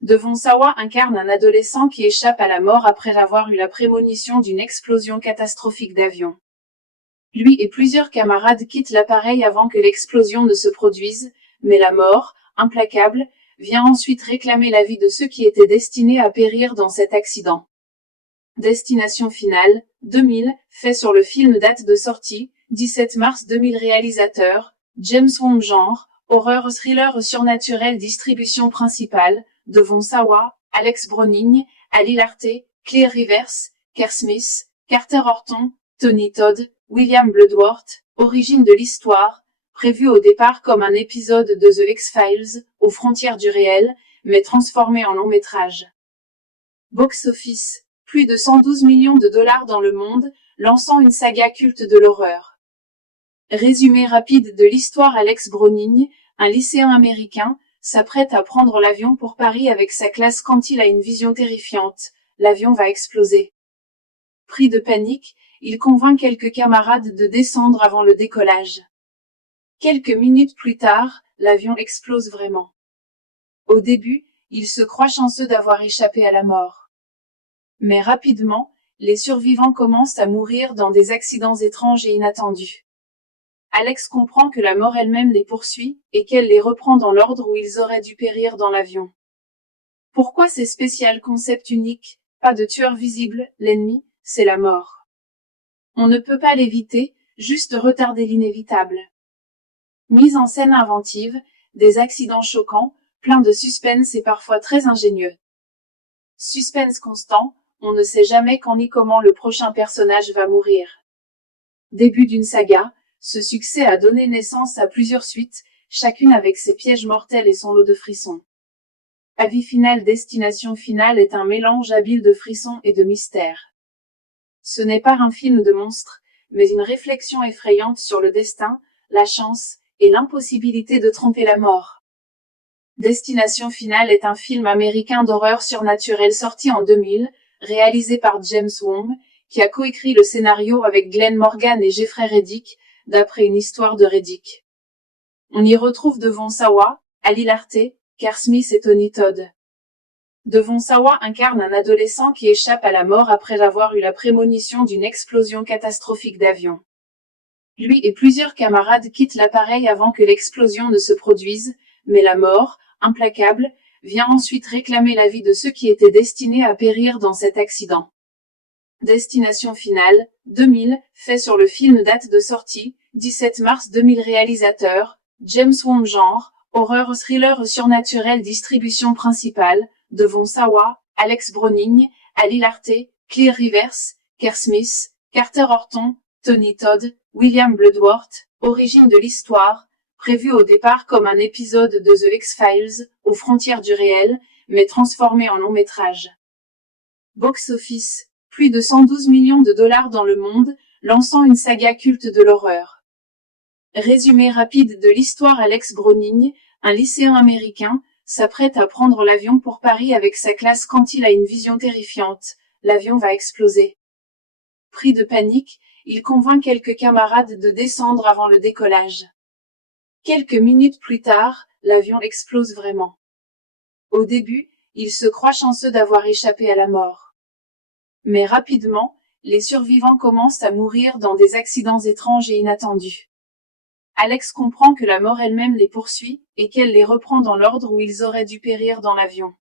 Devon Sawa incarne un adolescent qui échappe à la mort après avoir eu la prémonition d'une explosion catastrophique d'avion. Lui et plusieurs camarades quittent l'appareil avant que l'explosion ne se produise, mais la mort, implacable, vient ensuite réclamer la vie de ceux qui étaient destinés à périr dans cet accident. Destination finale, 2000, fait sur le film. Date de sortie, 17 mars 2000. Réalisateur, James Wong. Genre, horreur thriller surnaturel. Distribution principale, Devon Sawa, Alex Browning, Ali Larter, Claire Rivers, Kerr Smith, Carter Horton, Tony Todd, William Bloodworth. Origine de l'histoire, prévu au départ comme un épisode de The X-Files, aux frontières du réel, mais transformé en long métrage. Box-office, plus de 112 millions de dollars dans le monde, lançant une saga culte de l'horreur. Résumé rapide de l'histoire. Alex Browning, un lycéen américain, s'apprête à prendre l'avion pour Paris avec sa classe quand il a une vision terrifiante, l'avion va exploser. Pris de panique, il convainc quelques camarades de descendre avant le décollage. Quelques minutes plus tard, l'avion explose vraiment. Au début, il se croit chanceux d'avoir échappé à la mort. Mais rapidement, les survivants commencent à mourir dans des accidents étranges et inattendus. Alex comprend que la mort elle-même les poursuit, et qu'elle les reprend dans l'ordre où ils auraient dû périr dans l'avion. Pourquoi ces spécial concept unique? Pas de tueur visible, l'ennemi, c'est la mort. On ne peut pas l'éviter, juste retarder l'inévitable. Mise en scène inventive, des accidents choquants, plein de suspense et parfois très ingénieux. Suspense constant, on ne sait jamais quand ni comment le prochain personnage va mourir. Début d'une saga, ce succès a donné naissance à plusieurs suites, chacune avec ses pièges mortels et son lot de frissons. Avis final. Destination finale est un mélange habile de frissons et de mystère. Ce n'est pas un film de monstre, mais une réflexion effrayante sur le destin, la chance, et l'impossibilité de tromper la mort. Destination finale est un film américain d'horreur surnaturelle sorti en 2000, réalisé par James Wong, qui a coécrit le scénario avec Glenn Morgan et Jeffrey Reddick, d'après une histoire de Reddick. On y retrouve Devon Sawa, Ali Larter, Kerr Smith et Tony Todd. Devon Sawa incarne un adolescent qui échappe à la mort après avoir eu la prémonition d'une explosion catastrophique d'avion. Lui et plusieurs camarades quittent l'appareil avant que l'explosion ne se produise, mais la mort, implacable, vient ensuite réclamer la vie de ceux qui étaient destinés à périr dans cet accident. Destination finale, 2000, fait sur le film. Date de sortie, 17 mars 2000. Réalisateur, James Wong. Genre, horreur thriller surnaturel. Distribution principale, Devon Sawa, Alex Browning, Ali Larter, Claire Rivers, Kerr Smith, Carter Horton, Tony Todd, William Bloodworth. Origine de l'histoire, prévu au départ comme un épisode de The X-Files, aux frontières du réel, mais transformé en long métrage. Box office, plus de 112 millions de dollars dans le monde, lançant une saga culte de l'horreur. Résumé rapide de l'histoire. Alex Browning, un lycéen américain, s'apprête à prendre l'avion pour Paris avec sa classe quand il a une vision terrifiante, l'avion va exploser. Pris de panique, il convainc quelques camarades de descendre avant le décollage. Quelques minutes plus tard, l'avion explose vraiment. Au début, il se croit chanceux d'avoir échappé à la mort. Mais rapidement, les survivants commencent à mourir dans des accidents étranges et inattendus. Alex comprend que la mort elle-même les poursuit, et qu'elle les reprend dans l'ordre où ils auraient dû périr dans l'avion.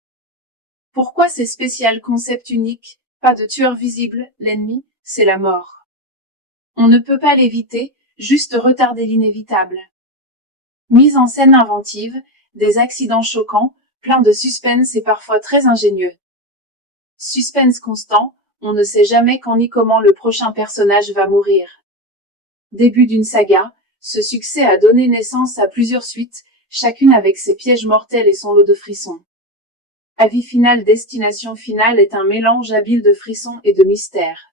Pourquoi ces spécial concept unique, pas de tueur visible, l'ennemi, c'est la mort. On ne peut pas l'éviter, juste retarder l'inévitable. Mise en scène inventive, des accidents choquants, plein de suspense et parfois très ingénieux. Suspense constant, on ne sait jamais quand ni comment le prochain personnage va mourir. Début d'une saga, ce succès a donné naissance à plusieurs suites, chacune avec ses pièges mortels et son lot de frissons. Avis final. Destination finale est un mélange habile de frissons et de mystère.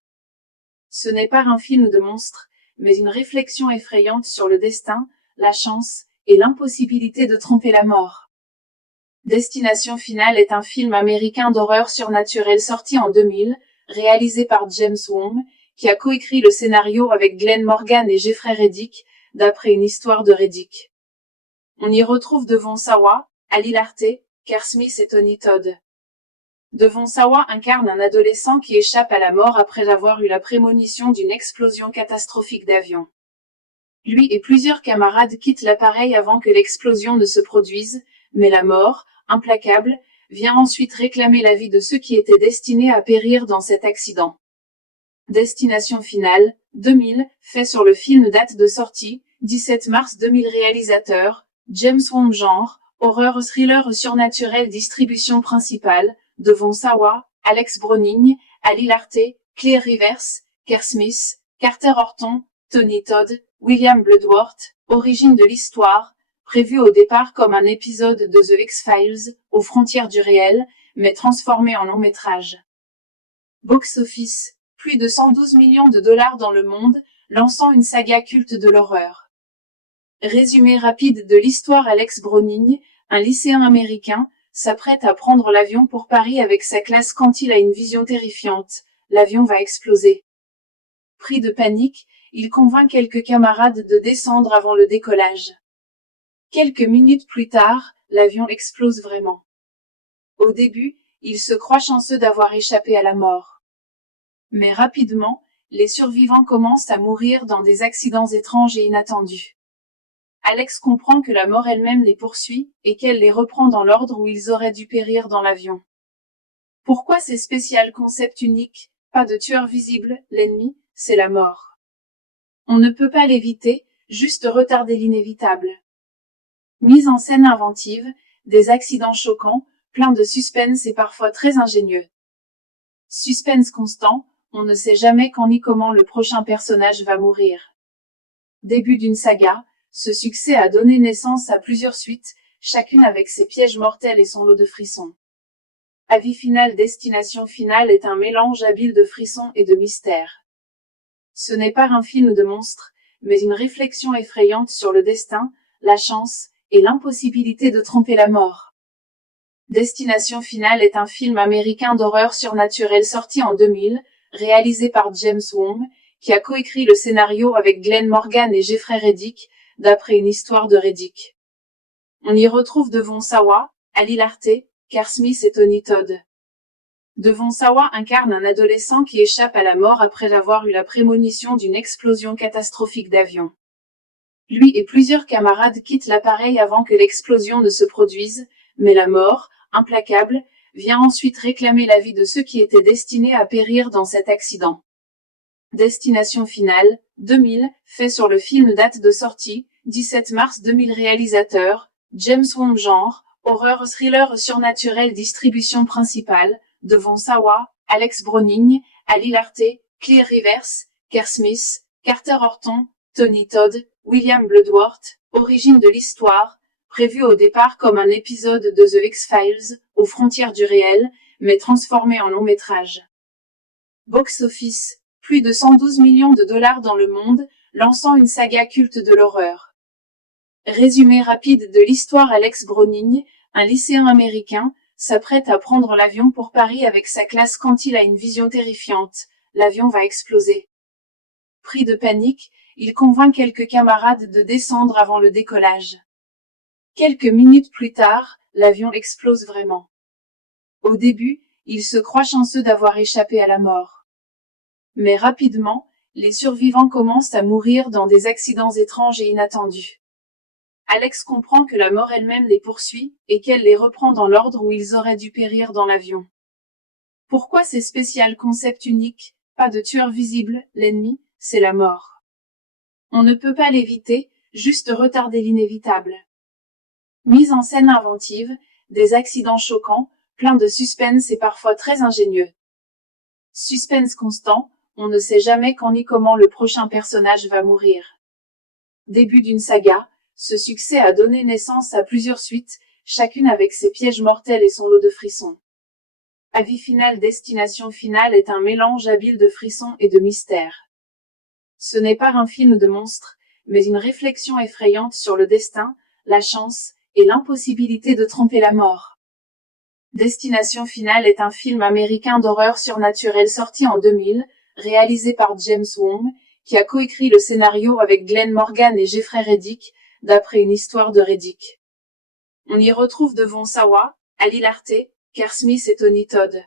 Ce n'est pas un film de monstre, mais une réflexion effrayante sur le destin, la chance, et l'impossibilité de tromper la mort. Destination finale est un film américain d'horreur surnaturelle sorti en 2000, réalisé par James Wong, qui a coécrit le scénario avec Glenn Morgan et Jeffrey Reddick, d'après une histoire de Reddick. On y retrouve Devon Sawa, Ali Larter, Kerr Smith et Tony Todd. Devon Sawa incarne un adolescent qui échappe à la mort après avoir eu la prémonition d'une explosion catastrophique d'avion. Lui et plusieurs camarades quittent l'appareil avant que l'explosion ne se produise, mais la mort, implacable, vient ensuite réclamer la vie de ceux qui étaient destinés à périr dans cet accident. Destination finale, 2000, fait sur le film. Date de sortie, 17 mars 2000. Réalisateur, James Wong. Genre, horreur thriller surnaturel. Distribution principale, Devon Sawa, Alex Browning, Ali Larter, Claire Rivers, Kerr Smith, Carter Horton, Tony Todd, William Bloodworth. Origine de l'histoire, prévu au départ comme un épisode de The X-Files, aux frontières du réel, mais transformé en long métrage. Box office, plus de 112 millions de dollars dans le monde, lançant une saga culte de l'horreur. Résumé rapide de l'histoire. Alex Browning, un lycéen américain, s'apprête à prendre l'avion pour Paris avec sa classe quand il a une vision terrifiante, l'avion va exploser. Pris de panique, il convainc quelques camarades de descendre avant le décollage. Quelques minutes plus tard, l'avion explose vraiment. Au début, il se croit chanceux d'avoir échappé à la mort. Mais rapidement, les survivants commencent à mourir dans des accidents étranges et inattendus. Alex comprend que la mort elle-même les poursuit, et qu'elle les reprend dans l'ordre où ils auraient dû périr dans l'avion. Pourquoi ces spécial concept unique, pas de tueur visible, l'ennemi, c'est la mort. On ne peut pas l'éviter, juste retarder l'inévitable. Mise en scène inventive, des accidents choquants, pleins de suspense et parfois très ingénieux. Suspense constant, on ne sait jamais quand ni comment le prochain personnage va mourir. Début d'une saga, ce succès a donné naissance à plusieurs suites, chacune avec ses pièges mortels et son lot de frissons. Avis final. Destination finale est un mélange habile de frissons et de mystère. Ce n'est pas un film de monstres, mais une réflexion effrayante sur le destin, la chance, et l'impossibilité de tromper la mort. Destination finale est un film américain d'horreur surnaturelle sorti en 2000, réalisé par James Wong, qui a coécrit le scénario avec Glenn Morgan et Jeffrey Reddick, d'après une histoire de Reddick. On y retrouve Devon Sawa, Ali Larter, Kerr Smith et Tony Todd. Devon Sawa incarne un adolescent qui échappe à la mort après avoir eu la prémonition d'une explosion catastrophique d'avion. Lui et plusieurs camarades quittent l'appareil avant que l'explosion ne se produise, mais la mort, implacable, vient ensuite réclamer la vie de ceux qui étaient destinés à périr dans cet accident. Destination finale, 2000, fait sur le film. Date de sortie, 17 mars 2000. Réalisateur, James Wong. Genre, horreur thriller surnaturel. Distribution principale, Devon Sawa, Alex Browning, Ali Larter, Claire Rivers, Kerr Smith, Carter Horton, Tony Todd, William Bloodworth. Origine de l'histoire, prévu au départ comme un épisode de The X-Files, aux frontières du réel, mais transformé en long métrage. Box office, plus de 112 millions de dollars dans le monde, lançant une saga culte de l'horreur. Résumé rapide de l'histoire. Alex Browning, un lycéen américain, s'apprête à prendre l'avion pour Paris avec sa classe quand il a une vision terrifiante. L'avion va exploser. Pris de panique, il convainc quelques camarades de descendre avant le décollage. Quelques minutes plus tard, l'avion explose vraiment. Au début, il se croit chanceux d'avoir échappé à la mort. Mais rapidement, les survivants commencent à mourir dans des accidents étranges et inattendus. Alex comprend que la mort elle-même les poursuit, et qu'elle les reprend dans l'ordre où ils auraient dû périr dans l'avion. Pourquoi ces spécial concept unique? Pas de tueur visible, l'ennemi, c'est la mort. On ne peut pas l'éviter, juste retarder l'inévitable. Mise en scène inventive, des accidents choquants, pleins de suspense et parfois très ingénieux. Suspense constant, on ne sait jamais quand ni comment le prochain personnage va mourir. Début d'une saga, ce succès a donné naissance à plusieurs suites, chacune avec ses pièges mortels et son lot de frissons. Avis final. Destination finale est un mélange habile de frissons et de mystère. Ce n'est pas un film de monstres, mais une réflexion effrayante sur le destin, la chance, et l'impossibilité de tromper la mort. Destination finale est un film américain d'horreur surnaturelle sorti en 2000, réalisé par James Wong, qui a coécrit le scénario avec Glenn Morgan et Jeffrey Reddick, d'après une histoire de Reddick. On y retrouve Devon Sawa, Ali Larter, Kerr Smith et Tony Todd.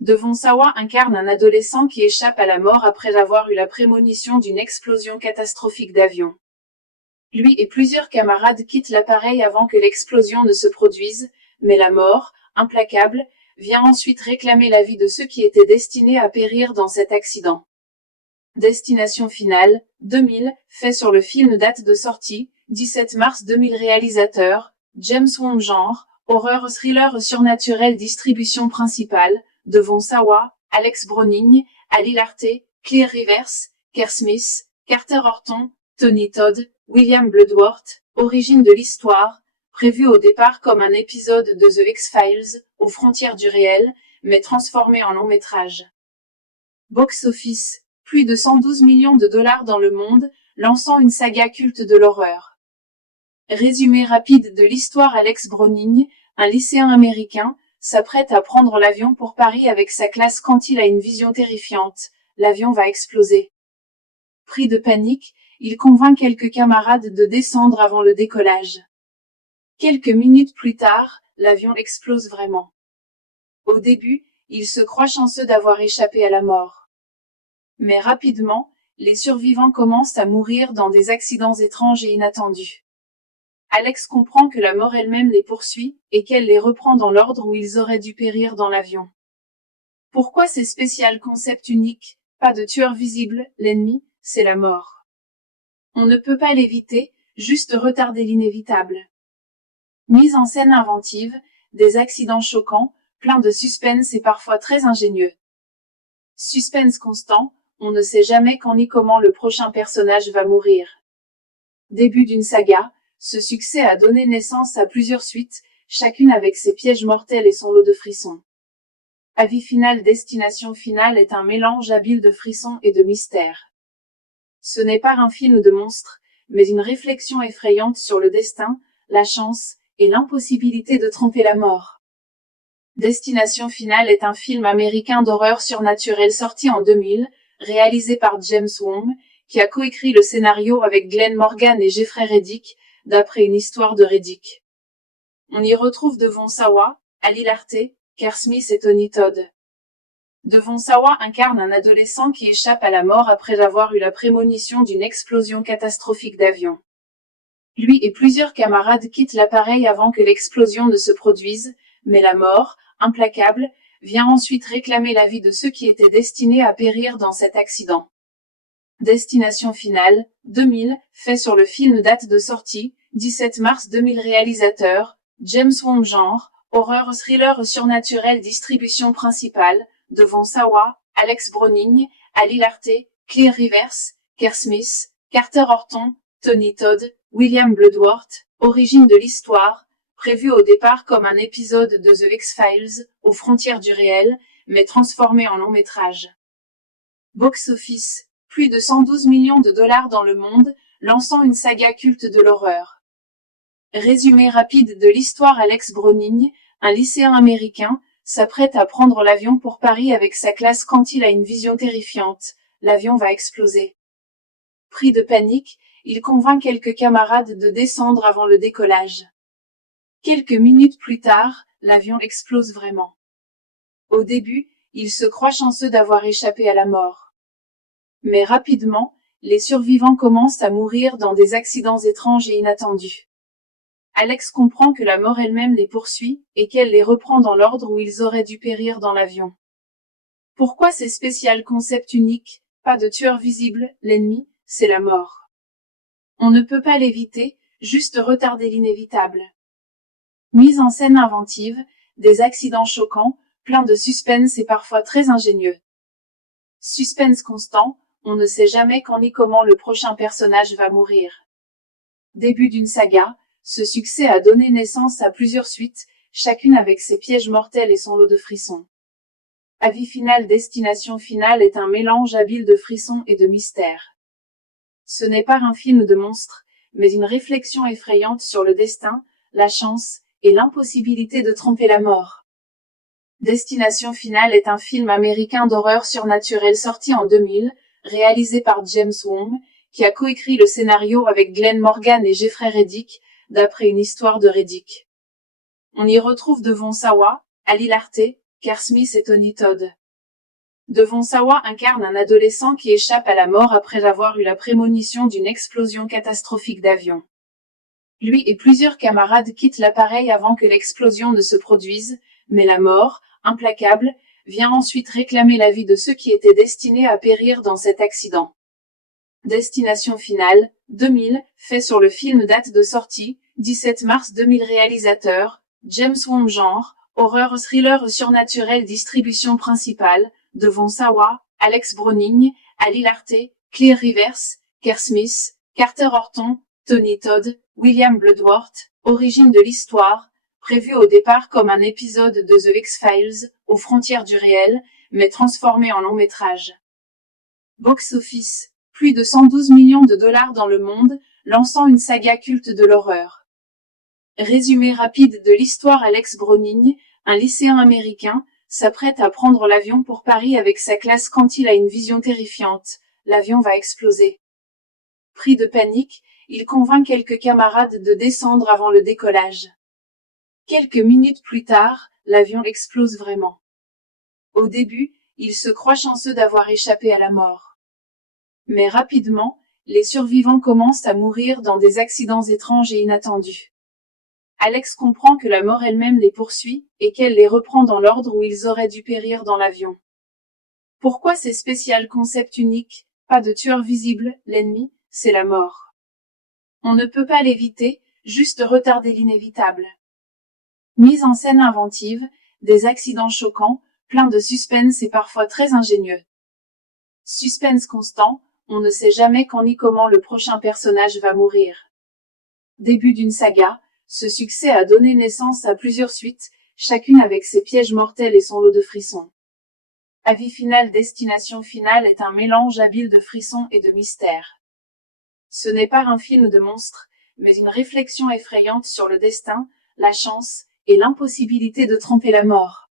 Devon Sawa incarne un adolescent qui échappe à la mort après avoir eu la prémonition d'une explosion catastrophique d'avion. Lui et plusieurs camarades quittent l'appareil avant que l'explosion ne se produise, mais la mort, implacable, vient ensuite réclamer la vie de ceux qui étaient destinés à périr dans cet accident. Destination finale, 2000, fait sur le film. Date de sortie, 17 mars 2000. Réalisateur, James Wong. Genre, horreur thriller surnaturel. Distribution principale, Devon Sawa, Alex Browning, Ali Larter, Claire Rivers, Kerr Smith, Carter Horton, Tony Todd, William Bloodworth. Origine de l'histoire, prévu au départ comme un épisode de The X-Files, aux frontières du réel, mais transformé en long métrage. Box office, plus de 112 millions de dollars dans le monde, lançant une saga culte de l'horreur. Résumé rapide de l'histoire. Alex Browning, un lycéen américain, s'apprête à prendre l'avion pour Paris avec sa classe quand il a une vision terrifiante. L'avion va exploser. Pris de panique, il convainc quelques camarades de descendre avant le décollage. Quelques minutes plus tard, l'avion explose vraiment. Au début, il se croit chanceux d'avoir échappé à la mort. Mais rapidement, les survivants commencent à mourir dans des accidents étranges et inattendus. Alex comprend que la mort elle-même les poursuit, et qu'elle les reprend dans l'ordre où ils auraient dû périr dans l'avion. Pourquoi ces spécial concept unique? Pas de tueur visible, l'ennemi, c'est la mort. On ne peut pas l'éviter, juste retarder l'inévitable. Mise en scène inventive, des accidents choquants, plein de suspense et parfois très ingénieux. Suspense constant, on ne sait jamais quand ni comment le prochain personnage va mourir. Début d'une saga, ce succès a donné naissance à plusieurs suites, chacune avec ses pièges mortels et son lot de frissons. Avis final. Destination finale est un mélange habile de frissons et de mystère. Ce n'est pas un film de monstres, mais une réflexion effrayante sur le destin, la chance, et l'impossibilité de tromper la mort. Destination finale est un film américain d'horreur surnaturelle sorti en 2000, réalisé par James Wong, qui a coécrit le scénario avec Glenn Morgan et Jeffrey Reddick, d'après une histoire de Reddick. On y retrouve Devon Sawa, Ali Larter, Kerr Smith et Tony Todd. Devon Sawa incarne un adolescent qui échappe à la mort après avoir eu la prémonition d'une explosion catastrophique d'avion. Lui et plusieurs camarades quittent l'appareil avant que l'explosion ne se produise, mais la mort, implacable, vient ensuite réclamer la vie de ceux qui étaient destinés à périr dans cet accident. Destination finale, 2000, fait sur le film. Date de sortie, 17 mars 2000. Réalisateur, James Wong. Genre, horreur thriller surnaturel. Distribution principale, Devon Sawa, Alex Browning, Ali Larter, Claire Rivers, Kerr Smith, Carter Horton, Tony Todd, William Bloodworth. Origine de l'histoire, prévu au départ comme un épisode de The X-Files, aux frontières du réel, mais transformé en long métrage. Box office, plus de 112 millions de dollars dans le monde, lançant une saga culte de l'horreur. Résumé rapide de l'histoire. Alex Browning, un lycéen américain, s'apprête à prendre l'avion pour Paris avec sa classe quand il a une vision terrifiante. L'avion va exploser. Pris de panique, il convainc quelques camarades de descendre avant le décollage. Quelques minutes plus tard, l'avion explose vraiment. Au début, il se croit chanceux d'avoir échappé à la mort. Mais rapidement, les survivants commencent à mourir dans des accidents étranges et inattendus. Alex comprend que la mort elle-même les poursuit, et qu'elle les reprend dans l'ordre où ils auraient dû périr dans l'avion. Pourquoi ces spécial concept unique? Pas de tueur visible, l'ennemi, c'est la mort. On ne peut pas l'éviter, juste retarder l'inévitable. Mise en scène inventive, des accidents choquants, plein de suspense et parfois très ingénieux. Suspense constant, on ne sait jamais quand ni comment le prochain personnage va mourir. Début d'une saga, ce succès a donné naissance à plusieurs suites, chacune avec ses pièges mortels et son lot de frissons. Avis final. Destination finale est un mélange habile de frissons et de mystère. Ce n'est pas un film de monstres, mais une réflexion effrayante sur le destin, la chance, et l'impossibilité de tromper la mort. Destination finale est un film américain d'horreur surnaturelle sorti en 2000, réalisé par James Wong, qui a coécrit le scénario avec Glenn Morgan et Jeffrey Reddick, d'après une histoire de Reddick. On y retrouve Devon Sawa, Ali Larter, Kerr Smith et Tony Todd. Devon Sawa incarne un adolescent qui échappe à la mort après avoir eu la prémonition d'une explosion catastrophique d'avion. Lui et plusieurs camarades quittent l'appareil avant que l'explosion ne se produise, mais la mort, implacable, vient ensuite réclamer la vie de ceux qui étaient destinés à périr dans cet accident. Destination finale, 2000, fait sur le film. Date de sortie, 17 mars 2000. Réalisateur, James Wong. Genre, horreur thriller surnaturel. Distribution principale, Devon Sawa, Alex Browning, Ali Larter, Claire Rivers, Kerr Smith, Carter Horton, Tony Todd, William Bloodworth. Origine de l'histoire, prévu au départ comme un épisode de The X-Files, aux frontières du réel, mais transformé en long métrage. Box office, plus de 112 millions de dollars dans le monde, lançant une saga culte de l'horreur. Résumé rapide de l'histoire. Alex Browning, un lycéen américain, s'apprête à prendre l'avion pour Paris avec sa classe quand il a une vision terrifiante. L'avion va exploser. Pris de panique, il convainc quelques camarades de descendre avant le décollage. Quelques minutes plus tard, l'avion explose vraiment. Au début, il se croit chanceux d'avoir échappé à la mort. Mais rapidement, les survivants commencent à mourir dans des accidents étranges et inattendus. Alex comprend que la mort elle-même les poursuit, et qu'elle les reprend dans l'ordre où ils auraient dû périr dans l'avion. Pourquoi ces spécial concept unique? Pas de tueur visible, l'ennemi, c'est la mort. On ne peut pas l'éviter, juste retarder l'inévitable. Mise en scène inventive, des accidents choquants, plein de suspense et parfois très ingénieux. Suspense constant, on ne sait jamais quand ni comment le prochain personnage va mourir. Début d'une saga, ce succès a donné naissance à plusieurs suites, chacune avec ses pièges mortels et son lot de frissons. Avis final Destination finale est un mélange habile de frissons et de mystère. Ce n'est pas un film de monstres, mais une réflexion effrayante sur le destin, la chance, et l'impossibilité de tromper la mort.